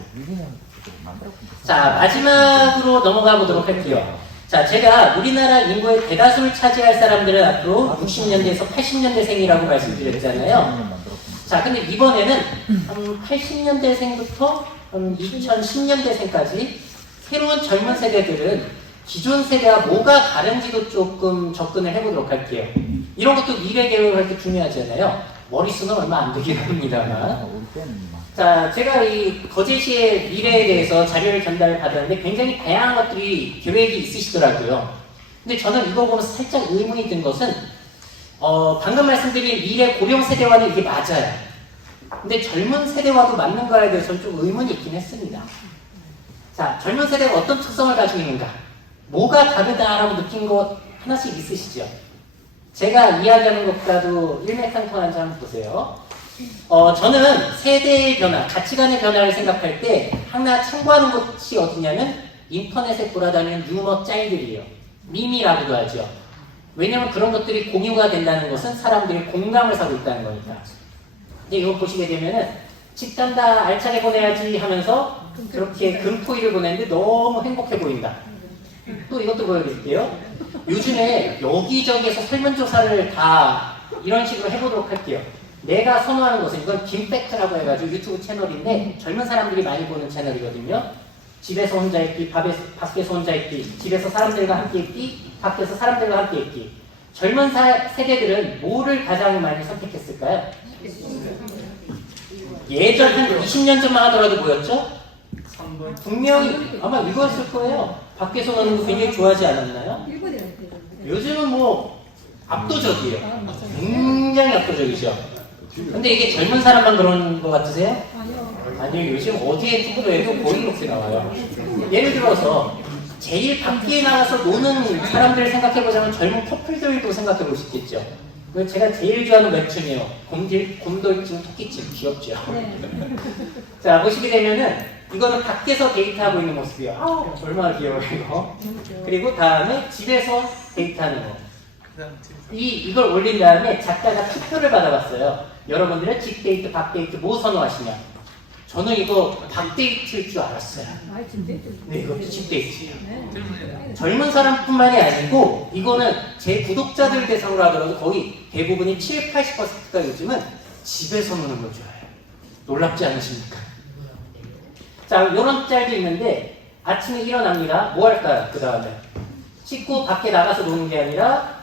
자, 마지막으로 넘어가 보도록 할게요. 자, 제가 우리나라 인구의 대다수를 차지할 사람들은 앞으로 60년대에서 80년대생이라고 말씀드렸잖아요. 자, 근데 이번에는 한 80년대생부터 2010년대생까지 새로운 젊은 세대들은 기존 세대와 뭐가 다른지도 조금 접근을 해보도록 할게요. 이런 것도 미래 계획을 할 때 중요하잖아요. 머릿수는 얼마 안 되긴 합니다만. 자, 제가 이 거제시의 미래에 대해서 자료를 전달을 받았는데 굉장히 다양한 것들이 계획이 있으시더라고요. 근데 저는 이거 보면서 살짝 의문이 든 것은 방금 말씀드린 미래 고령 세대와는 이게 맞아요. 근데 젊은 세대와도 맞는가에 대해서는 좀 의문이 있긴 했습니다. 자, 젊은 세대가 어떤 특성을 가지고 있는가? 뭐가 다르다라고 느낀 것 하나씩 있으시죠? 제가 이야기하는 것보다도 일맥상통한지 한번 보세요. 저는 세대의 변화, 가치관의 변화를 생각할 때 하나 참고하는 곳이 어디냐면 인터넷에 돌아다니는 유머 짤들이에요. 밈이라고도 하죠. 왜냐면 그런 것들이 공유가 된다는 것은 사람들이 공감을 사고 있다는 거니까. 근데 이거 보시게 되면은 집단다 알차게 보내야지 하면서 그렇게 금토일을 보냈는데 너무 행복해 보인다. 또 이것도 보여드릴게요. 요즘에 여기저기에서 설문조사를 다 이런 식으로 해보도록 할게요. 내가 선호하는 것은 이건 김팩트라고 해가지고 유튜브 채널인데 젊은 사람들이 많이 보는 채널이거든요. 집에서 혼자 있기, 밖에서 혼자 있기, 집에서 사람들과 함께 있기, 밖에서 사람들과 함께 있기. 젊은 세대들은 뭐를 가장 많이 선택했을까요? 예전 한 20년 전만 하더라도 뭐였죠? 분명히 아마 이거였을 거예요. 밖에서 노는 거 굉장히 좋아하지 않았나요? 요즘은 뭐 압도적이에요. 굉장히 압도적이죠. 근데 이게 젊은 사람만 그런 거 같으세요? 아니요. 요즘 어디에 투표해도 거의 그렇게 나와요. 예를 들어서 제일 밖에 나가서 노는 사람들을 생각해보자면 젊은 커플들도 생각해볼 수 있겠죠. 제가 제일 좋아하는 웹툰이에요. 곰돌찜 토끼찜. 귀엽죠? 자, 보시게 되면은 이거는 밖에서 데이트하고 있는 모습이에요. 아우, 얼마나 귀여워요, 이거. 그리고 다음에 집에서 데이트하는 거. 이걸 올린 다음에 작가가 투표를 받아봤어요. 여러분들은 집 데이트, 밖 데이트 뭐 선호하시냐? 저는 이거 밖 데이트일 줄 알았어요. 네, 이것도 집 데이트예요. 젊은 사람뿐만이 아니고 이거는 제 구독자들 대상으로 하더라도 거의 대부분이 70, 80%가 요즘은 집에서 노는 걸 좋아해요. 놀랍지 않으십니까? 자, 이런 짤도 있는데 아침에 일어납니다. 뭐 할까요? 그 다음에 씻고 밖에 나가서 노는 게 아니라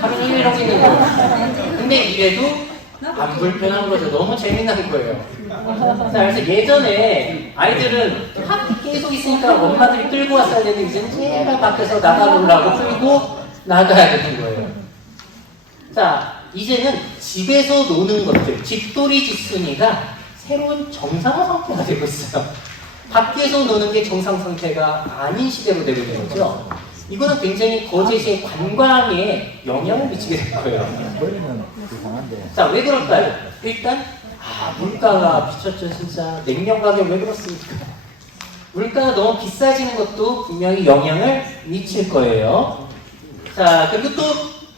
하루 종일 이러고 있는 거예요. 근데 이래도 안 불편한 거죠. 너무 재미난 거예요. 자, 그래서 예전에 아이들은 밖에 계속 있으니까 엄마들이 끌고 왔어야 되는데 이제는 제가 밖에서 나가보려고 끌고 나가야 되는 거예요. 자, 이제는 집에서 노는 것들, 집돌이 집순이가 새로운 정상 상태가 되고 있어요. 밖에서 노는 게 정상 상태가 아닌 시대로 되고 있는 거죠. 이거는 굉장히 거제시의 관광에 영향을 미치게 될 거예요. 자, 왜 그럴까요? 일단 물가가 미쳤죠. 진짜 냉면 가격 왜 그렇습니까? 물가가 너무 비싸지는 것도 분명히 영향을 미칠 거예요. 자, 그리고 또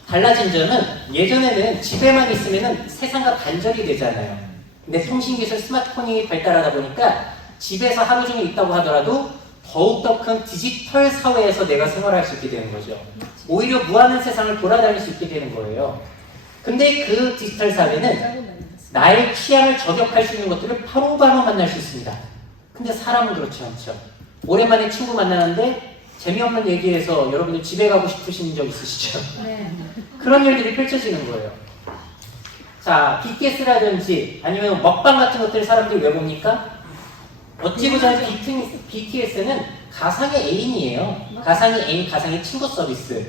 달라진 점은 예전에는 집에만 있으면 세상과 단절이 되잖아요. 근데 통신기술 스마트폰이 발달하다 보니까 집에서 하루 종일 있다고 하더라도 더욱더 큰 디지털 사회에서 내가 생활할 수 있게 되는 거죠. 오히려 무한한 세상을 돌아다닐 수 있게 되는 거예요. 근데 그 디지털 사회는 나의 취향을 저격할 수 있는 것들을 바로바로 만날 수 있습니다. 근데 사람은 그렇지 않죠. 오랜만에 친구 만나는데 재미없는 얘기에서 여러분들 집에 가고 싶으신 적 있으시죠? 네. 그런 일들이 펼쳐지는 거예요. 자, BTS라든지 아니면 먹방 같은 것들 사람들이 왜 봅니까? 어찌 보자면 BTS는 가상의 애인이에요. 가상의 애인, 가상의 친구 서비스.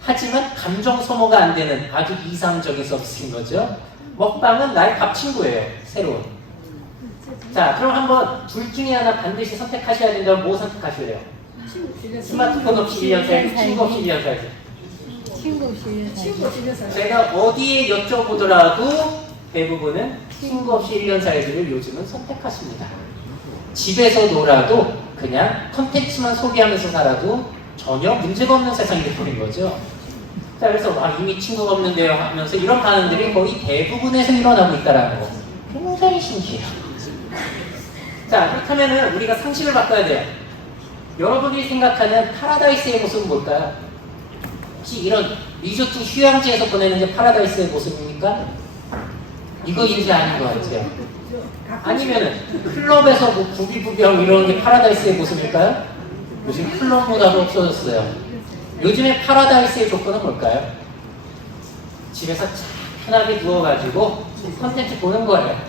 하지만 감정 소모가 안 되는 아주 이상적인 서비스인 거죠. 먹방은 나의 밥 친구예요. 새로운. 자, 그럼 한번 둘 중에 하나 반드시 선택하셔야 된다면 뭐 선택하실래요? 스마트폰 없이 1년 살기, 친구 없이 1년 살기. 친구 없이 1년 살기. 제가 어디에 여쭤보더라도 대부분은 친구 없이 1년 살기를 요즘은 선택하십니다. 집에서 놀아도 그냥 컨텐츠만 소비하면서 살아도 전혀 문제가 없는 세상이 되어버린 거죠. 자, 그래서 이미 친구가 없는데요 하면서 이런 반응들이 거의 대부분에서 일어나고 있다는 거. 굉장히 신기해요. 자, 그렇다면 우리가 상식을 바꿔야 돼요. 여러분들이 생각하는 파라다이스의 모습은 뭘까요? 혹시 이런 리조트 휴양지에서 보내는 게 파라다이스의 모습입니까? 이거인지 아닌 것 같아요. 아니면은 클럽에서 뭐 부비부비하고 이러는 게 파라다이스의 모습일까요? 요즘 클럽보다도 없어졌어요. 요즘에 파라다이스의 조건은 뭘까요? 집에서 편하게 누워가지고 컨텐츠 보는 거예요.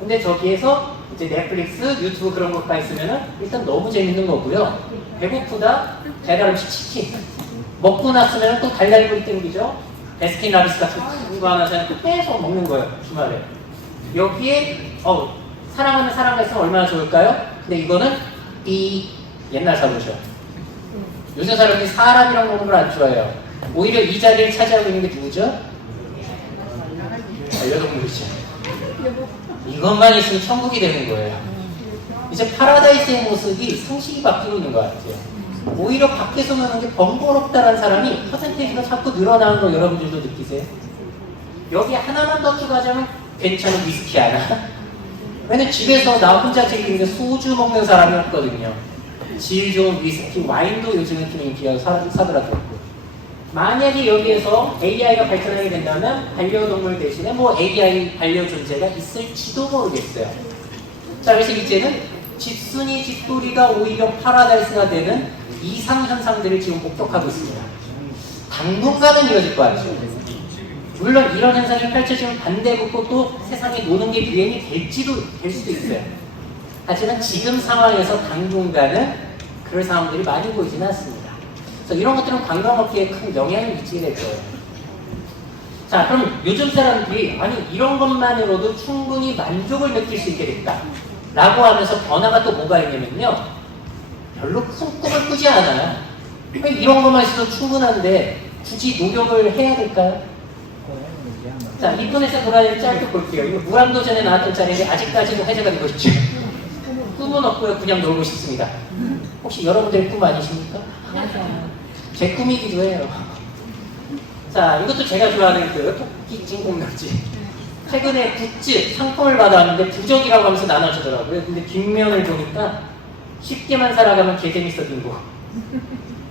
근데 저기에서 이제 넷플릭스, 유튜브 그런 것가 있으면은 일단 너무 재밌는 거고요. 배고프다, 배달 음식 치킨. 먹고 났으면 또 달달구리 땡기죠. 베스킨라빈스 같은 거 하나 사면 또 계속 먹는 거예요. 주말에. 여기에 사랑하는 사람과 있으면 얼마나 좋을까요? 근데 이거는 옛날 사고죠. 요새 사람들이 사람이랑 노는 걸 안 좋아해요. 오히려 이 자리를 차지하고 있는 게 누구죠? 반려동물이죠. 이것만 있으면 천국이 되는 거예요. 이제 파라다이스의 모습이 상식이 바뀌고 있는 것 같아요. 오히려 밖에서 노는 게 번거롭다는 사람이 퍼센테이지가 자꾸 늘어나는 거 여러분들도 느끼세요? 여기 하나만 더 추가하자면 괜찮은 위스키 하나? 왜냐면 집에서 나 혼자 즐기는데 소주 먹는 사람이 없거든요. 질 좋은 위스키, 와인도 요즘은 좀 인기가 사더라고요. 만약에 여기에서 AI가 발전하게 된다면 반려동물 대신에 뭐 AI 반려 존재가 있을지도 모르겠어요. 자, 그래서 이제는 집순이 집돌이가 오히려 파라다이스가 되는 이상현상들을 지금 목격하고 있습니다. 당분간은 이어질 것 같죠. 물론 이런 현상이 펼쳐지면 반대국도 또 세상에 노는 게 유행이 될 수도 있어요. 하지만 지금 상황에서 당분간은 그럴 상황들이 많이 보이지는 않습니다. 그래서 이런 것들은 관광업계에 큰 영향을 미치게 될 거예요. 자, 그럼 요즘 사람들이 이런 것만으로도 충분히 만족을 느낄 수 있게 됐다 라고 하면서 변화가 또 뭐가 있냐면요, 별로 큰 꿈을 꾸지 않아요. 이런 것만 있어도 충분한데 굳이 노력을 해야 될까요? 자, 인터넷에 돌아다니는 짧게 볼게요. 이거 무한도전에 나왔던 짤인데 아직까지도 화제가 되고 있죠. 꿈은 없고요, 그냥 놀고 싶습니다. 혹시 여러분들의 꿈 아니십니까? 맞아요. 제 꿈이기도 해요. 자, 이것도 제가 좋아하는 그 토끼 찐꽁낚지. 최근에 굿즈 상품을 받았는데 부적이라고 하면서 나눠주더라고요. 근데 뒷면을 보니까 쉽게만 살아가면 개재밌어 빙고.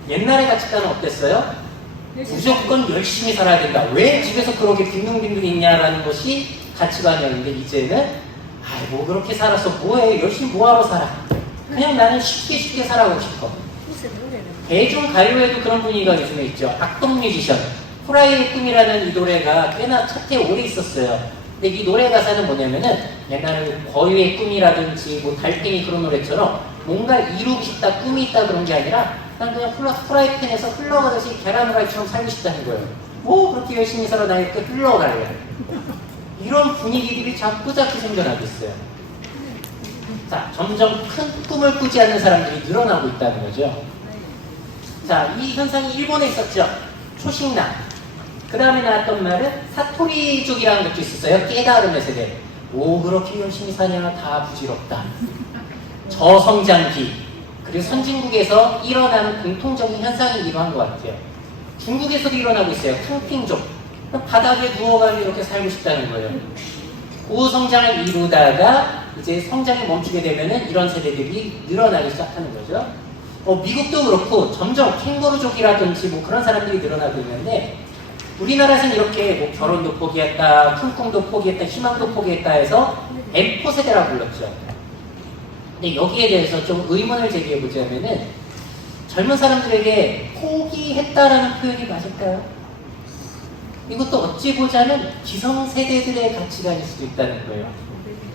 옛날의 가치관은 어땠어요? 무조건 열심히 살아야 된다. 왜 집에서 그렇게 빈둥빈둥 있냐라는 것이 가치관이었는데 이제는 뭐 그렇게 살았어 뭐해, 열심히 뭐하러 살아, 그냥 나는 쉽게 살아가고 싶어. 대중 가요에도 그런 분위기가 요즘에 있죠. 악동 뮤지션 후라이의 꿈이라는 이 노래가 꽤나 차트에 오래 있었어요. 근데 이 노래 가사는 뭐냐면은 옛날에 거위의 꿈이라든지 뭐 달팽이 그런 노래처럼 뭔가 이루고 싶다, 꿈이 있다 그런 게 아니라 난 그냥 프라이팬에서 흘러가듯이 계란 후라이처럼 살고 싶다는 거예요. 뭐 그렇게 열심히 살아 나니까 흘러갈래. 이런 분위기들이 자꾸 생겨나고 있어요. 자, 점점 큰 꿈을 꾸지 않는 사람들이 늘어나고 있다는 거죠. 자, 이 현상이 일본에 있었죠. 초식남. 그 다음에 나왔던 말은 사토리족이라는 것도 있었어요. 깨달음의 세대. 오, 그렇게 열심히 사냐, 다 부질없다. 저성장기. 그리고 선진국에서 일어나는 공통적인 현상이기도 한 것 같아요. 중국에서도 일어나고 있어요. 탕핑족. 바닥에 누워가지고 이렇게 살고 싶다는 거예요. 고성장을 이루다가 이제 성장이 멈추게 되면은 이런 세대들이 늘어나기 시작하는 거죠. 미국도 그렇고 점점 캥거루족이라든지 뭐 그런 사람들이 늘어나고 있는데, 우리나라에서는 이렇게 뭐 결혼도 포기했다, 큰 꿈도 포기했다, 희망도 포기했다 해서 M4 세대라고 불렀죠. 근데 여기에 대해서 좀 의문을 제기해 보자면은, 젊은 사람들에게 포기했다라는 표현이 맞을까요? 이것도 어찌 보자면 기성세대들의 가치관일 수도 있다는 거예요.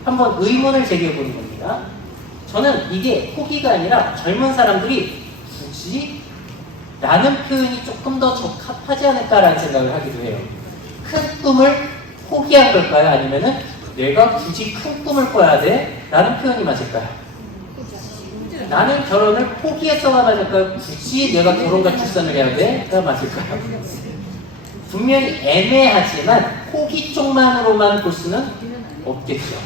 한번 의문을 제기해보는 겁니다. 저는 이게 포기가 아니라 젊은 사람들이 굳이? 라는 표현이 조금 더 적합하지 않을까라는 생각을 하기도 해요. 큰 꿈을 포기한 걸까요? 아니면은 내가 굳이 큰 꿈을 꿔야 돼? 라는 표현이 맞을까요? 나는 결혼을 포기했어가 맞을까요? 굳이 내가 결혼과 출산을 해야 돼? 가 맞을까요? 분명히 애매하지만 포기 쪽만으로만 볼 수는 없겠죠.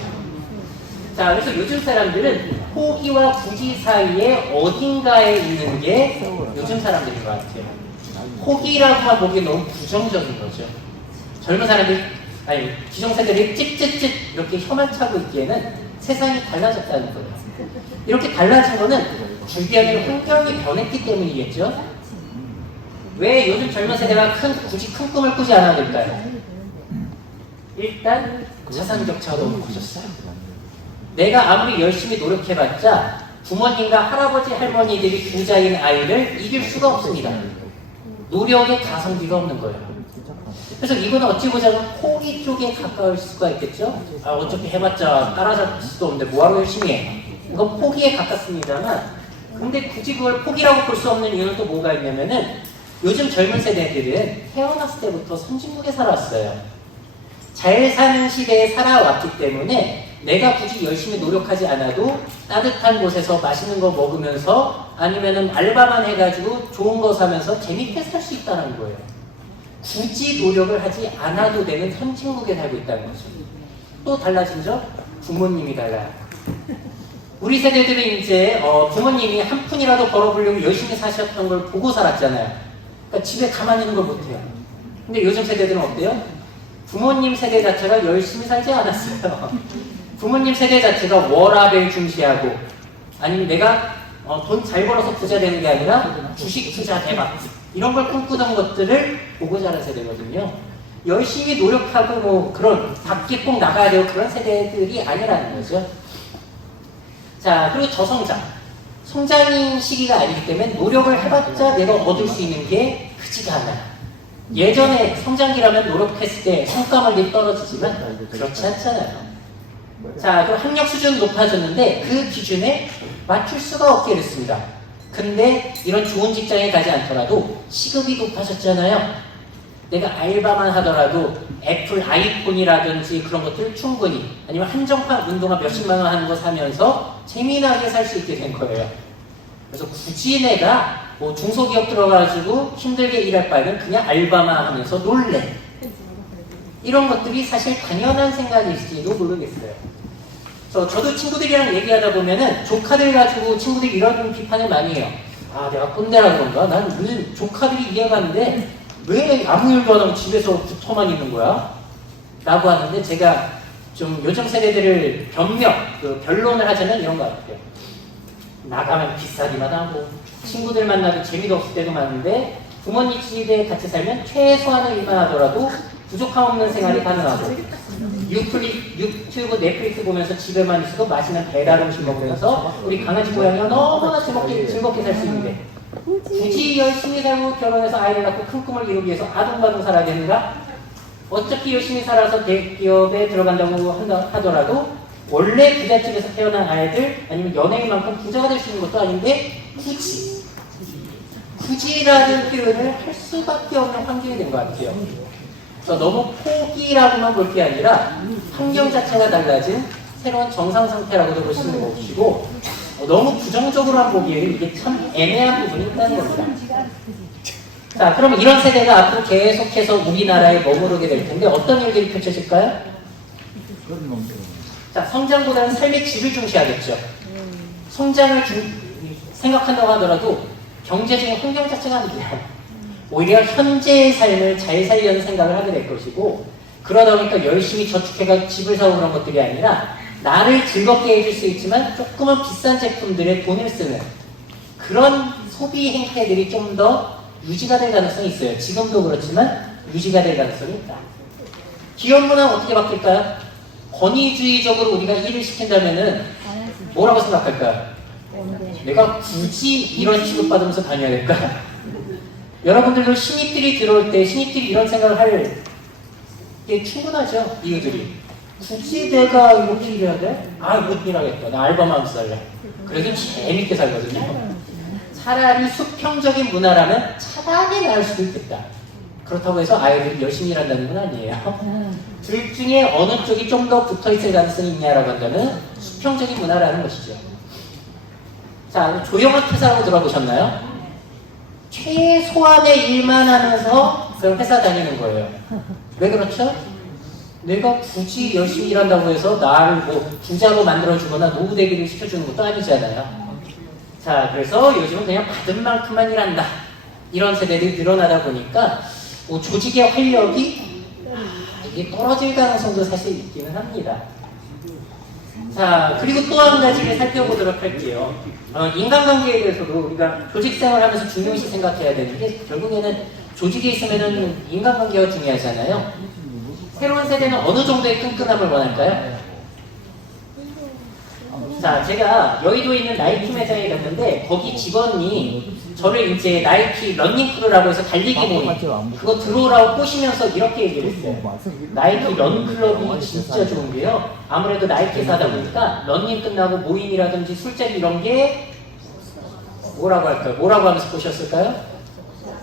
자, 그래서 요즘 사람들은 포기와 굳이 사이에 어딘가에 있는 게 요즘 사람들인 것 같아요. 포기라고만 보기 너무 부정적인 거죠. 젊은 사람들이, 아니, 기성세대들이 찝찝찝 이렇게 혀만 차고 있기에는 세상이 달라졌다는 거예요. 이렇게 달라진 거는 주변의 환경이 변했기 때문이겠죠. 왜 요즘 젊은 세대가 굳이 큰 꿈을 꾸지 않아야 될까요? 일단 자산 격차가 너무 커졌어요. 내가 아무리 열심히 노력해봤자 부모님과 할아버지 할머니들이 부자인 아이를 이길 수가 없습니다. 노력에 가성비가 없는 거예요. 그래서 이거는 어찌 보자면 포기 쪽에 가까울 수가 있겠죠. 아, 어차피 해봤자 따라잡을 수도 없는데 뭐하러 열심히 해. 이건 포기에 가깝습니다만, 근데 굳이 그걸 포기라고 볼 수 없는 이유는 또 뭐가 있냐면은 요즘 젊은 세대들은 태어났을 때부터 선진국에 살았어요. 잘 사는 시대에 살아왔기 때문에 내가 굳이 열심히 노력하지 않아도 따뜻한 곳에서 맛있는 거 먹으면서 아니면은 알바만 해가지고 좋은 거 사면서 재밌게 살 수 있다는 거예요. 굳이 노력을 하지 않아도 되는 선진국에 살고 있다는 거죠. 또 달라진 점? 부모님이 달라요. 우리 세대들은 이제 부모님이 한 푼이라도 벌어보려고 열심히 사셨던 걸 보고 살았잖아요. 그러니까 집에 가만히 있는 걸 못해요. 근데 요즘 세대들은 어때요? 부모님 세대 자체가 열심히 살지 않았어요. 부모님 세대 자체가 워라밸 중시하고, 아니면 내가 돈 잘 벌어서 부자 되는 게 아니라 주식 투자 대박 이런 걸 꿈꾸던 것들을 보고 자란 세대거든요. 열심히 노력하고 뭐 그런 밖에 꼭 나가야 되고 그런 세대들이 아니라는 거죠. 자, 그리고 저성장. 성장인 시기가 아니기 때문에 노력을 해봤자 내가 얻을 수 있는 게 크지가 않아요. 예전에 성장기라면 노력했을 때 성과물이 떨어지지만 그렇지 않잖아요. 자, 그럼 학력 수준은 높아졌는데 그 기준에 맞출 수가 없게 됐습니다. 근데 이런 좋은 직장에 가지 않더라도 시급이 높아졌잖아요. 내가 알바만 하더라도 애플 아이폰이라든지 그런 것들 충분히, 아니면 한정판 운동화 몇십만 원 하는 거 사면서 재미나게 살 수 있게 된 거예요. 그래서 굳이 내가 뭐 중소기업 들어가가지고 힘들게 일할 바에는 그냥 알바만 하면서 놀래. 이런 것들이 사실 당연한 생각일지도 모르겠어요. 저도 친구들이랑 얘기하다 보면은 조카들 가지고 친구들이 이런 비판을 많이 해요. 아, 내가 꼰대라 그런가? 난 요즘 조카들이 이해가 안 돼. 왜 아무 일도 안 하고 집에서 붙어만 있는 거야? 라고 하는데, 제가 좀 요즘 세대들을 변론을 하자면 이런 것 같아요. 나가면 비싸기만 하고 친구들 만나도 재미도 없을 때도 많은데 부모님 집에 같이 살면 최소한의 일만 하더라도 부족함 없는 생활이 가능하고, 유튜브, 넷플릭스 보면서 집에만 있어도 맛있는 배달 음식 먹으면서 우리 강아지 고양이가 너무나 즐겁게 살 수 있는데, 굳이 열심히 살고 결혼해서 아이를 낳고 큰 꿈을 이루기 위해서 아둥바둥 살아야 되는가? 어차피 열심히 살아서 대기업에 들어간다고 하더라도 원래 부잣집에서 태어난 아이들, 아니면 연예인만큼 부자가 될 수 있는 것도 아닌데 굳이라는 표현을 할 수밖에 없는 환경이 된 것 같아요. 그래서 너무 포기라고만 볼 게 아니라 환경 자체가 달라진 새로운 정상 상태라고도 볼 수는 없이고, 너무 부정적으로만 보기에는 이게 참 애매한 부분이 있다는 겁니다. 자, 그럼 이런 세대가 앞으로 계속해서 우리나라에 머무르게 될 텐데 어떤 일들이 펼쳐질까요? 자, 성장보다는 삶의 질을 중시하겠죠. 성장을 생각한다고 하더라도 경제적인 환경 자체가 아니에요. 오히려 현재의 삶을 잘 살려는 생각을 하게 될 것이고, 그러다 보니까 열심히 저축해가 집을 사고 그런 것들이 아니라 나를 즐겁게 해줄 수 있지만 조금은 비싼 제품들에 돈을 쓰는 그런 소비 행태들이 좀 더 유지가 될 가능성이 있어요. 지금도 그렇지만 유지가 될 가능성이 있다. 기업 문화는 어떻게 바뀔까요? 권위주의적으로 우리가 일을 시킨다면은 뭐라고 생각할까요? 내가 굳이 이런 취급받으면서 다녀야 될까? 여러분들도 신입들이 들어올 때 신입들이 이런 생각을 할 게 충분하죠, 이유들이. 굳이 내가 이렇게 일해야 돼? 아, 못 일하겠다. 나 알바만 살래. 그래도 재밌게 살거든요. 차라리 수평적인 문화라면 차단이 나을 수도 있겠다. 그렇다고 해서 아이들이 열심히 일한다는 건 아니에요. 둘 중에 어느 쪽이 좀 더 붙어있을 가능성이 있냐라고 한다면 수평적인 문화라는 것이죠. 자, 조용한 퇴사라고 들어보셨나요? 최소한의 일만 하면서 그 회사 다니는 거예요. 왜 그렇죠? 내가 굳이 열심히 일한다고 해서 나를 뭐 부자로 만들어주거나 노후 대비를 시켜주는 것도 아니잖아요. 자, 그래서 요즘은 그냥 받은 만큼만 일한다. 이런 세대들이 늘어나다 보니까 뭐 조직의 활력이 이게 떨어질 가능성도 사실 있기는 합니다. 자, 그리고 또 한 가지를 살펴보도록 할게요. 인간관계에 대해서도 우리가 조직생활 하면서 중요시 생각해야 되는 게 결국에는 조직에 있으면은 인간관계가 중요하잖아요. 새로운 세대는 어느 정도의 끈끈함을 원할까요? 자, 제가 여의도에 있는 나이키 매장에 갔는데 거기 직원이 저를 이제 나이키 런닝크루라고 해서 달리기 모임 그거 들어오라고 꼬시면서 이렇게 얘기를 했어요. 나이키 런클럽이 진짜 좋은 게요, 아무래도 나이키에서 하다 보니까 런닝 끝나고 모임이라든지 술자리 이런 게 뭐라고 할까요? 뭐라고 하면서 꼬셨을까요?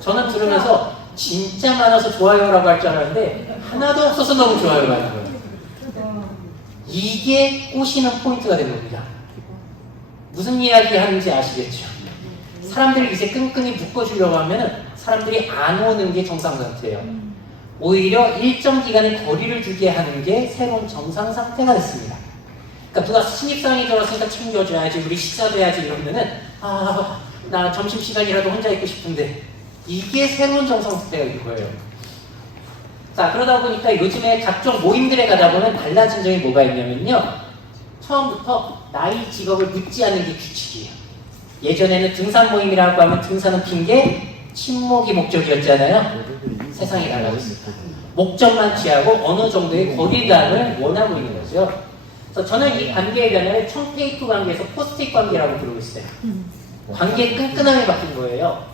저는 들으면서 진짜 많아서 좋아요라고 할 줄 알았는데 하나도 없어서 너무 좋아요가 하는 거예요. 이게 꼬시는 포인트가 된 겁니다. 무슨 이야기 하는지 아시겠죠? 사람들을 이제 끈끈이 묶어주려고 하면 사람들이 안 오는 게 정상 상태예요. 오히려 일정 기간의 거리를 두게 하는 게 새로운 정상 상태가 됐습니다. 그러니까 누가 신입사원이 들어왔으니까 챙겨줘야지, 우리 식사도 해야지 이러면은 아, 나 점심시간이라도 혼자 있고 싶은데, 이게 새로운 정상 상태가 된 거예요. 자, 그러다 보니까 요즘에 각종 모임들에 가다 보면 달라진 점이 뭐가 있냐면요, 처음부터 나이 직업을 묻지 않는 게 규칙이에요. 예전에는 등산 모임이라고 하면 등산은 핑계, 친목이 목적이었잖아요. 세상이 달라졌습니다. 목적만 취하고 어느 정도의 거리감을 원하고 있는 거죠. 그래서 저는 이 관계의 변화를 청테이프 관계에서 포스트잇 관계라고 부르고 있어요. 관계의 끈끈함이 바뀐 거예요.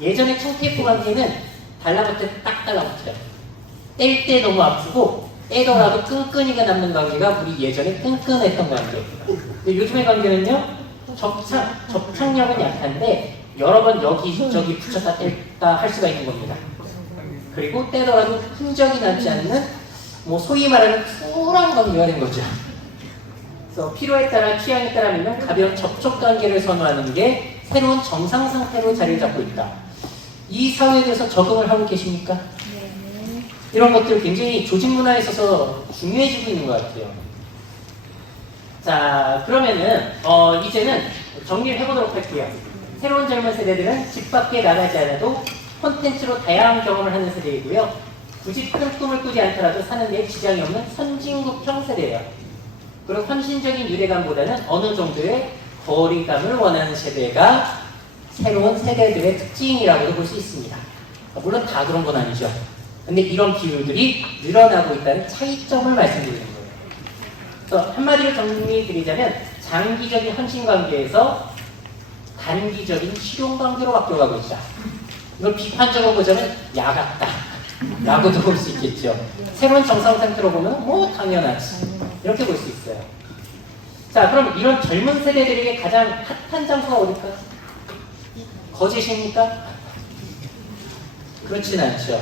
예전에 청테이프 관계는 달라붙을 때 딱 달라붙어요. 뗄 때 너무 아프고 떼더라도 끈끈이가 남는 관계가 우리 예전에 끈끈했던 관계입니다. 근데 요즘의 관계는요, 접착력은 약한데 여러 번 여기저기 붙였다 뗄다 할 수가 있는 겁니다. 그리고 떼더라도 흔적이 남지 않는 뭐 소위 말하는 쿨한 관계가 된 거죠. 그래서 필요에 따라 취향에 따라면 가벼운 접촉 관계를 선호하는 게 새로운 정상 상태로 자리를 잡고 있다. 이 사회에 대해서 적응을 하고 계십니까? 이런 것들 굉장히 조직 문화에 있어서 중요해지고 있는 것 같아요. 자, 그러면은 이제는 정리를 해보도록 할게요. 새로운 젊은 세대들은 집 밖에 나가지 않아도 콘텐츠로 다양한 경험을 하는 세대이고요. 굳이 큰 꿈을 꾸지 않더라도 사는 데 지장이 없는 선진국형 세대예요. 그리고 헌신적인 유대감보다는 어느 정도의 거리감을 원하는 세대가 새로운 세대들의 특징이라고도 볼 수 있습니다. 물론 다 그런 건 아니죠. 근데 이런 비율들이 늘어나고 있다는 차이점을 말씀드리는 거예요. 그래서 한마디로 정리드리자면 장기적인 헌신관계에서 단기적인 실용관계로 바뀌어가고 있다. 이걸 비판적으로 보자면 야 같다 라고도 볼 수 있겠죠. 새로운 정상 상태로 보면 뭐 당연하지 이렇게 볼 수 있어요. 자, 그럼 이런 젊은 세대들에게 가장 핫한 장소가 어딜까요? 거짓입니까? 그렇진 않죠.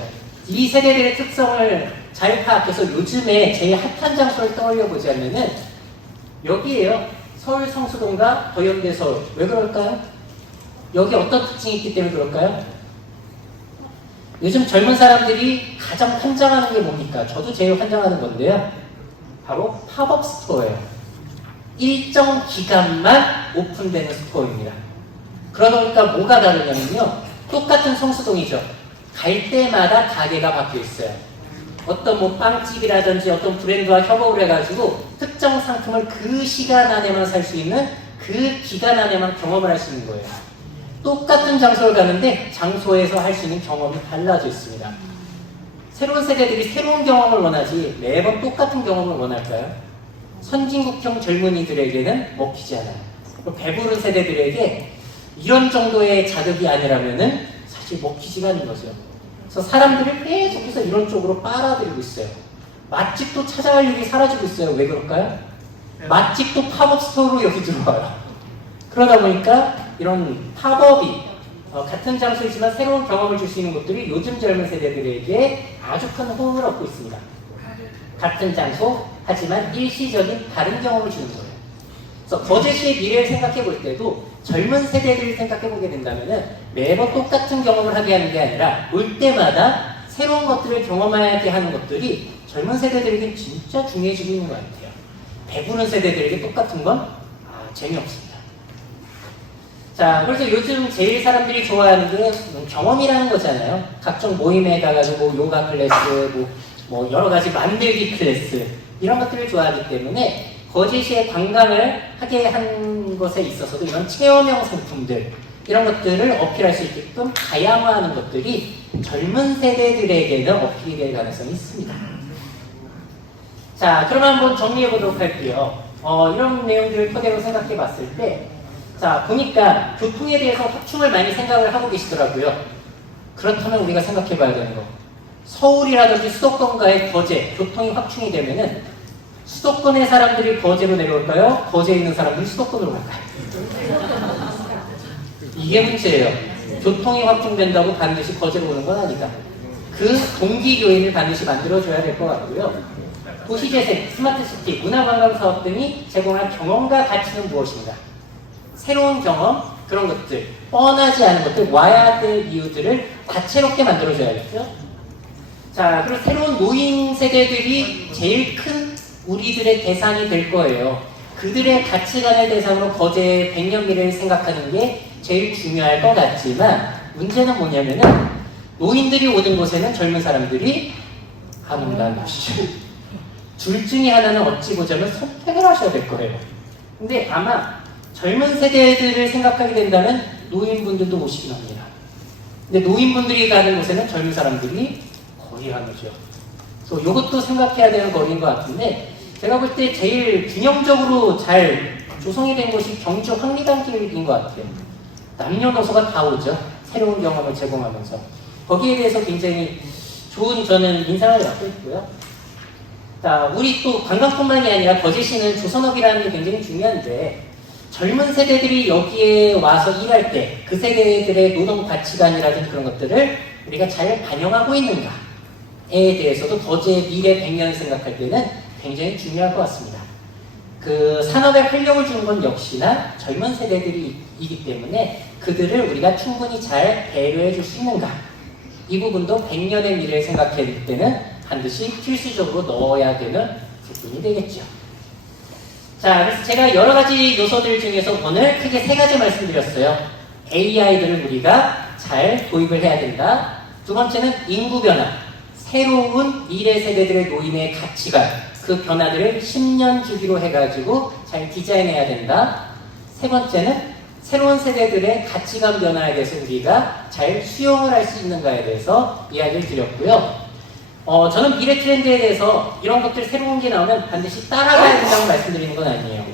이 세대들의 특성을 잘 파악해서 요즘에 제일 핫한 장소를 떠올려 보자면은 여기에요. 서울 성수동과 더현대 서울. 왜 그럴까요? 여기 어떤 특징이 있기 때문에 그럴까요? 요즘 젊은 사람들이 가장 환장하는 게 뭡니까? 저도 제일 환장하는 건데요. 바로 팝업 스토어예요. 일정 기간만 오픈되는 스토어입니다. 그러다 보니까 뭐가 다르냐면요, 똑같은 성수동이죠. 갈 때마다 가게가 바뀌어 있어요. 어떤 뭐 빵집이라든지 어떤 브랜드와 협업을 해가지고 특정 상품을 그 시간 안에만 살 수 있는, 그 기간 안에만 경험을 할 수 있는 거예요. 똑같은 장소를 가는데 장소에서 할 수 있는 경험이 달라져 있습니다. 새로운 세대들이 새로운 경험을 원하지 매번 똑같은 경험을 원할까요? 선진국형 젊은이들에게는 먹히지 않아요. 배부른 세대들에게 이런 정도의 자극이 아니라면은 사실 먹히지가 않는 거죠. 그래서 사람들을 계속해서 이런 쪽으로 빨아들이고 있어요. 맛집도 찾아갈 일이 사라지고 있어요. 왜 그럴까요? 맛집도 팝업 스토어로 여기 들어와요. 그러다 보니까 이런 팝업이 같은 장소이지만 새로운 경험을 줄 수 있는 곳들이 요즘 젊은 세대들에게 아주 큰 호응을 얻고 있습니다. 같은 장소, 하지만 일시적인 다른 경험을 주는 거예요. 그래서 거제시의 미래를 생각해 볼 때도 젊은 세대들을 생각해 보게 된다면 매번 똑같은 경험을 하게 하는 게 아니라 올 때마다 새로운 것들을 경험하게 하는 것들이 젊은 세대들에게 진짜 중요해지고 있는 것 같아요. 배부른 세대들에게 똑같은 건 재미없습니다. 자, 그래서 요즘 제일 사람들이 좋아하는 게 경험이라는 거잖아요. 각종 모임에 가가지고 요가 클래스, 뭐 여러 가지 만들기 클래스 이런 것들을 좋아하기 때문에 거제시에 관광을 하게 한 것에 있어서도 이런 체험형 상품들 이런 것들을 어필할 수 있게끔 다양화하는 것들이 젊은 세대들에게는 어필이 될 가능성이 있습니다. 자, 그러면 한번 정리해 보도록 할게요. 이런 내용들을 토대로 생각해 봤을 때, 자, 보니까 교통에 대해서 확충을 많이 생각을 하고 계시더라고요. 그렇다면 우리가 생각해 봐야 되는 거. 서울이라든지 수도권과의 거제, 교통이 확충이 되면은 수도권의 사람들이 거제로 내려올까요? 거제에 있는 사람들이 수도권으로 갈까요? 이게 문제예요. 교통이 확충된다고 반드시 거제로 오는 건 아니다. 그 동기 요인을 반드시 만들어줘야 될 것 같고요. 도시재생, 스마트시티, 문화관광 사업 등이 제공할 경험과 가치는 무엇인가? 새로운 경험, 그런 것들, 뻔하지 않은 것들, 와야 될 이유들을 다채롭게 만들어줘야겠죠? 자, 그리고 새로운 노인 세대들이 제일 큰 우리들의 대상이 될 거예요. 그들의 가치관을 대상으로 거제의 100년 미래를 생각하는 게 제일 중요할 것 같지만 문제는 뭐냐면은 노인들이 오는 곳에는 젊은 사람들이 안 온다는 것이죠. 둘 중에 하나는 어찌 보자면 선택을 하셔야 될 거예요. 근데 아마 젊은 세대들을 생각하게 된다면 노인분들도 오시긴 합니다. 근데 노인분들이 가는 곳에는 젊은 사람들이 거의 안 오죠. 그래서 이것도 생각해야 되는 거리인 것 같은데 제가 볼 때 제일 균형적으로 잘 조성이 된 곳이 경주 황리단길인 것 같아요. 남녀노소가 다 오죠. 새로운 경험을 제공하면서. 거기에 대해서 굉장히 좋은 저는 인상을 갖고 있고요. 자, 우리 또 관광뿐만이 아니라 거제시는 조선업이라는 게 굉장히 중요한데 젊은 세대들이 여기에 와서 일할 때 그 세대들의 노동 가치관이라든지 그런 것들을 우리가 잘 반영하고 있는가에 대해서도 거제의 미래 100년 생각할 때는 굉장히 중요할 것 같습니다. 그 산업에 활력을 주는 건 역시나 젊은 세대들이기 때문에 그들을 우리가 충분히 잘 배려해 줄 수 있는가? 이 부분도 100년의 미래를 생각할 때는 반드시 필수적으로 넣어야 되는 부분이 되겠죠. 자, 그래서 제가 여러 가지 요소들 중에서 오늘 크게 3가지 말씀드렸어요. AI들을 우리가 잘 도입을 해야 된다. 두 번째는 인구 변화, 새로운 미래 세대들의 노인의 가치관, 그 변화들을 10년 주기로 해가지고 잘 디자인해야 된다. 세 번째는 새로운 세대들의 가치관 변화에 대해서 우리가 잘 수용을 할 수 있는가에 대해서 이야기를 드렸고요. 저는 미래 트렌드에 대해서 이런 것들 새로운 게 나오면 반드시 따라가야 된다고 말씀드리는 건 아니에요.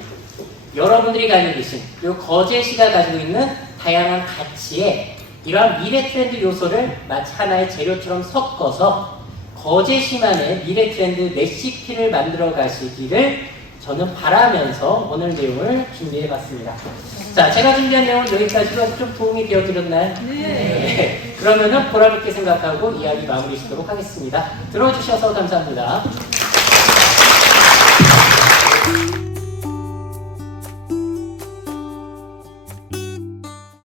여러분들이 가지고 계신 그리고 거제시가 가지고 있는 다양한 가치에 이러한 미래 트렌드 요소를 마치 하나의 재료처럼 섞어서 거제시만의 미래 트렌드 레시피를 만들어 가시기를 저는 바라면서 오늘 내용을 준비해 봤습니다. 자, 제가 준비한 내용은 여기까지로 좀 도움이 되어 드렸나요? 네. 그러면은 보람있게 생각하고 이야기 마무리 짓도록 하겠습니다. 들어주셔서 감사합니다.